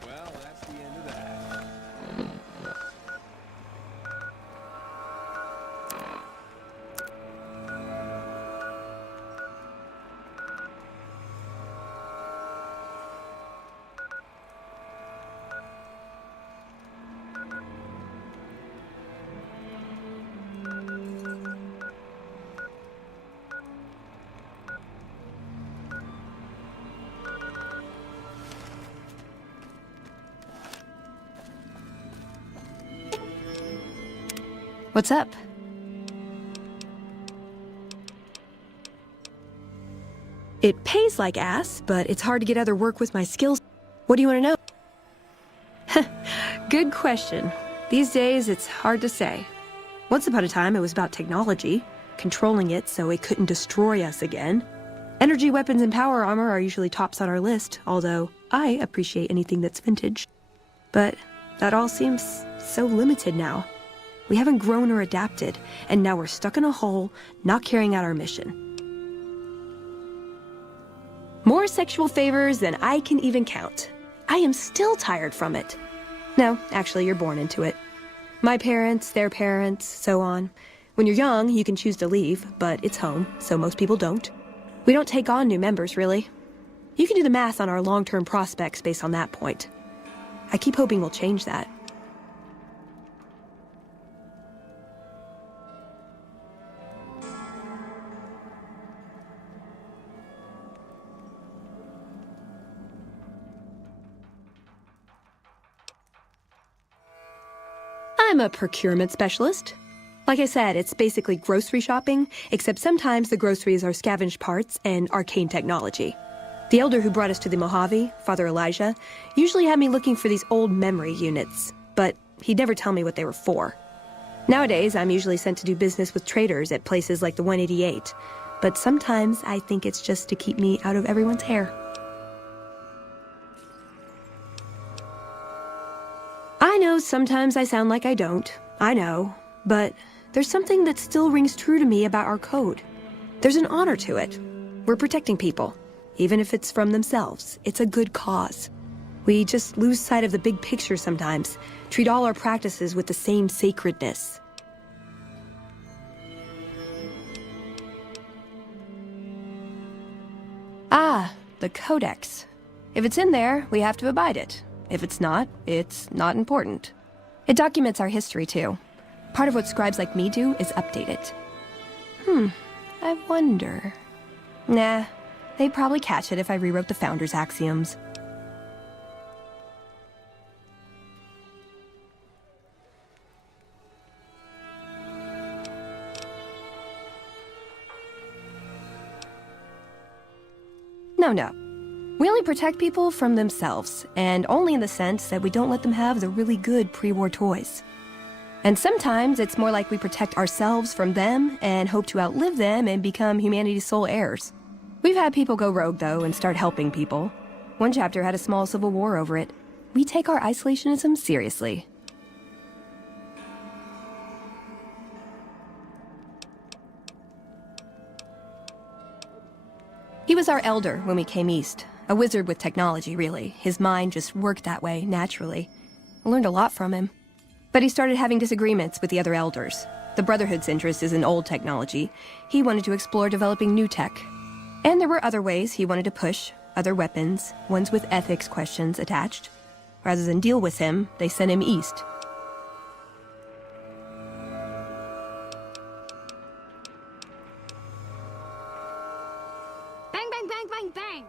Well, that's the end of that. What's up? It pays like ass, but it's hard to get other work with my skills. What do you want to know? Good question. These days, it's hard to say. Once upon a time, it was about technology, controlling it so it couldn't destroy us again. Energy weapons and power armor are usually tops on our list, although I appreciate anything that's vintage. But that all seems so limited now. We haven't grown or adapted, and now we're stuck in a hole, not carrying out our mission. More sexual favors than I can even count. I am still tired from it. No, actually, you're born into it. My parents, their parents, so on. When you're young, you can choose to leave, but it's home, so most people don't. We don't take on new members, really. You can do the math on our long-term prospects based on that point. I keep hoping we'll change that. I'm a procurement specialist. Like I said, it's basically grocery shopping, except sometimes the groceries are scavenged parts and arcane technology. The elder who brought us to the Mojave, Father Eliza, usually had me looking for these old memory units, but he'd never tell me what they were for. Nowadays, I'm usually sent to do business with traders at places like the 188, but sometimes I think it's just to keep me out of everyone's hair. I know sometimes I sound like I don't, I know, but there's something that still rings true to me about our code. There's an honor to it. We're protecting people, even if it's from themselves. It's a good cause. We just lose sight of the big picture sometimes, treat all our practices with the same sacredness. Ah, the Codex. If it's in there, we have to abide it. If it's not important. It documents our history, too. Part of what scribes like me do is update it. I wonder... Nah, they'd probably catch it if I rewrote the Founder's axioms. No. We only protect people from themselves, and only in the sense that we don't let them have the really good pre-war toys. And sometimes it's more like we protect ourselves from them and hope to outlive them and become humanity's sole heirs. We've had people go rogue, though, and start helping people. One chapter had a small civil war over it. We take our isolationism seriously. He was our elder when we came east. A wizard with technology, really. His mind just worked that way, naturally. I learned a lot from him. But he started having disagreements with the other elders. The Brotherhood's interest is in old technology. He wanted to explore developing new tech. And there were other ways he wanted to push, other weapons, ones with ethics questions attached. Rather than deal with him, they sent him east. Bang, bang, bang, bang, bang!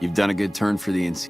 You've done a good turn for the NC.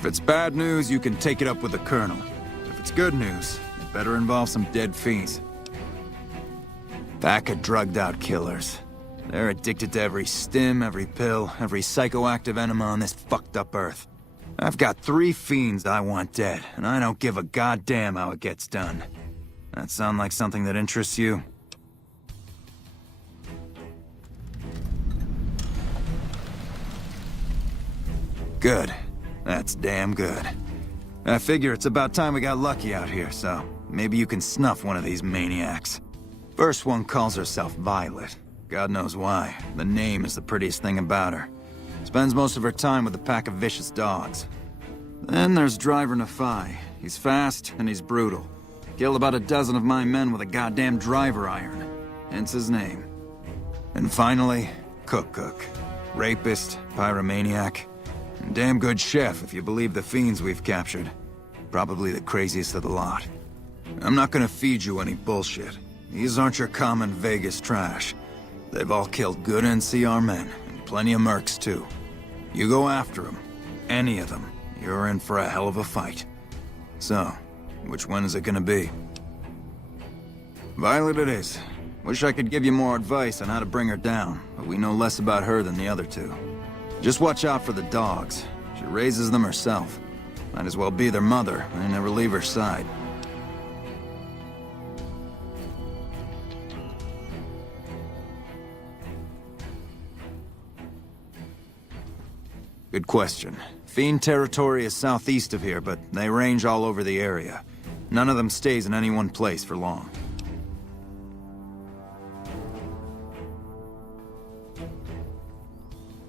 If it's bad news, you can take it up with the Colonel. If it's good news, it better involve some dead fiends. Pack of drugged-out killers. They're addicted to every stim, every pill, every psychoactive enema on this fucked up earth. I've got 3 fiends I want dead, and I don't give a goddamn how it gets done. That sound like something that interests you? Good. That's damn good. I figure it's about time we got lucky out here, so maybe you can snuff one of these maniacs. First one calls herself Violet. God knows why. The name is the prettiest thing about her. Spends most of her time with a pack of vicious dogs. Then there's Driver Nephi. He's fast and he's brutal. Killed about a dozen of my men with a goddamn driver iron. Hence his name. And finally, Cook. Rapist, pyromaniac, and damn good chef if you believe the fiends we've captured. Probably the craziest of the lot. I'm not gonna feed you any bullshit. These aren't your common Vegas trash. They've all killed good NCR men, and plenty of mercs too. You go after them, any of them, you're in for a hell of a fight. So, which one is it gonna be? Violet it is. Wish I could give you more advice on how to bring her down, but we know less about her than the other 2. Just watch out for the dogs. She raises them herself. Might as well be their mother and never leave her side. Good question. Fiend territory is southeast of here, but they range all over the area. None of them stays in any one place for long.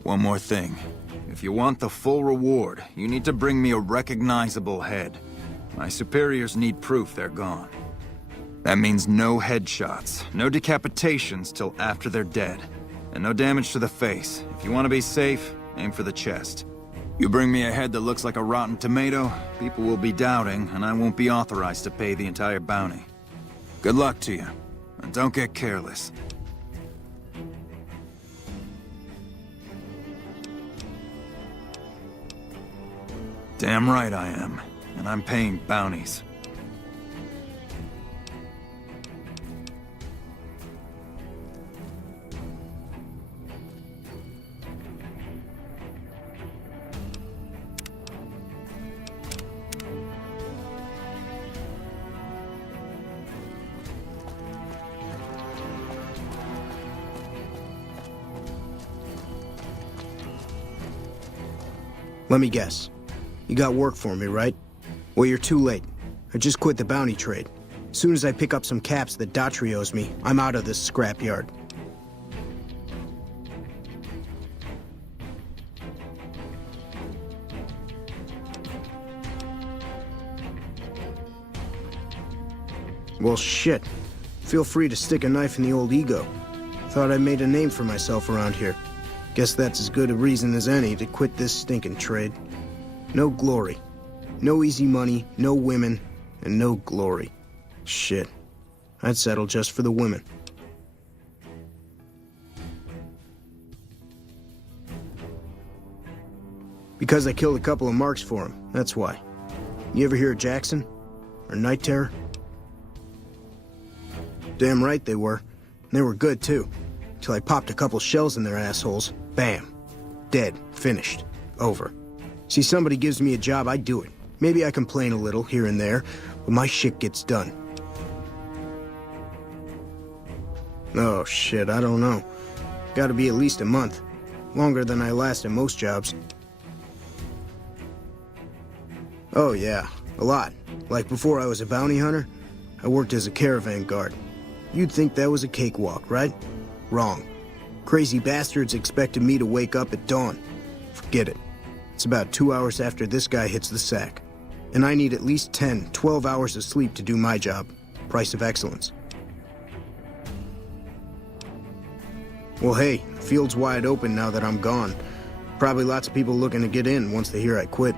One more thing. If you want the full reward, you need to bring me a recognizable head. My superiors need proof they're gone. That means no headshots, no decapitations till after they're dead, and no damage to the face. If you want to be safe, aim for the chest. You bring me a head that looks like a rotten tomato, people will be doubting, and I won't be authorized to pay the entire bounty. Good luck to you, and don't get careless. Damn right I am, and I'm paying bounties. Let me guess. You got work for me, right? Well, you're too late. I just quit the bounty trade. As soon as I pick up some caps that Daughtry owes me, I'm out of this scrapyard. Well, shit. Feel free to stick a knife in the old ego. Thought I made a name for myself around here. Guess that's as good a reason as any to quit this stinking trade. No glory. No easy money, no women, and no glory. Shit. I'd settle just for the women. Because I killed a couple of marks for him, that's why. You ever hear of Jackson? Or Night Terror? Damn right they were. And they were good, too. Till I popped a couple shells in their assholes. Bam. Dead. Finished. Over. See, somebody gives me a job, I do it. Maybe I complain a little here and there, but my shit gets done. Oh, shit, I don't know. Gotta be at least a month. Longer than I last at most jobs. Oh, yeah. A lot. Like before I was a bounty hunter, I worked as a caravan guard. You'd think that was a cakewalk, right? Wrong. Crazy bastards expected me to wake up at dawn. Forget it. It's about 2 hours after this guy hits the sack. And I need at least 10, 12 hours of sleep to do my job. Price of excellence. Well, hey, the field's wide open now that I'm gone. Probably lots of people looking to get in once they hear I quit.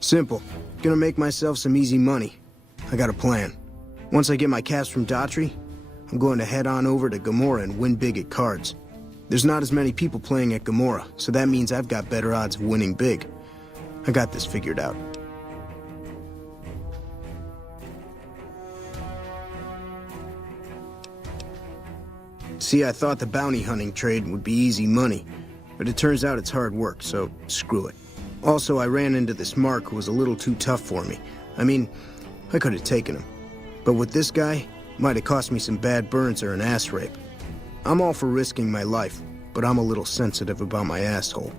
Simple. Gonna make myself some easy money. I got a plan. Once I get my caps from Daughtry, I'm going to head on over to Gamora and win big at cards. There's not as many people playing at Gamora, so that means I've got better odds of winning big. I got this figured out. See, I thought the bounty hunting trade would be easy money, but it turns out it's hard work, so screw it. Also, I ran into this Mark who was a little too tough for me. I mean, I could have taken him. But with this guy, might have cost me some bad burns or an ass rape. I'm all for risking my life, but I'm a little sensitive about my asshole.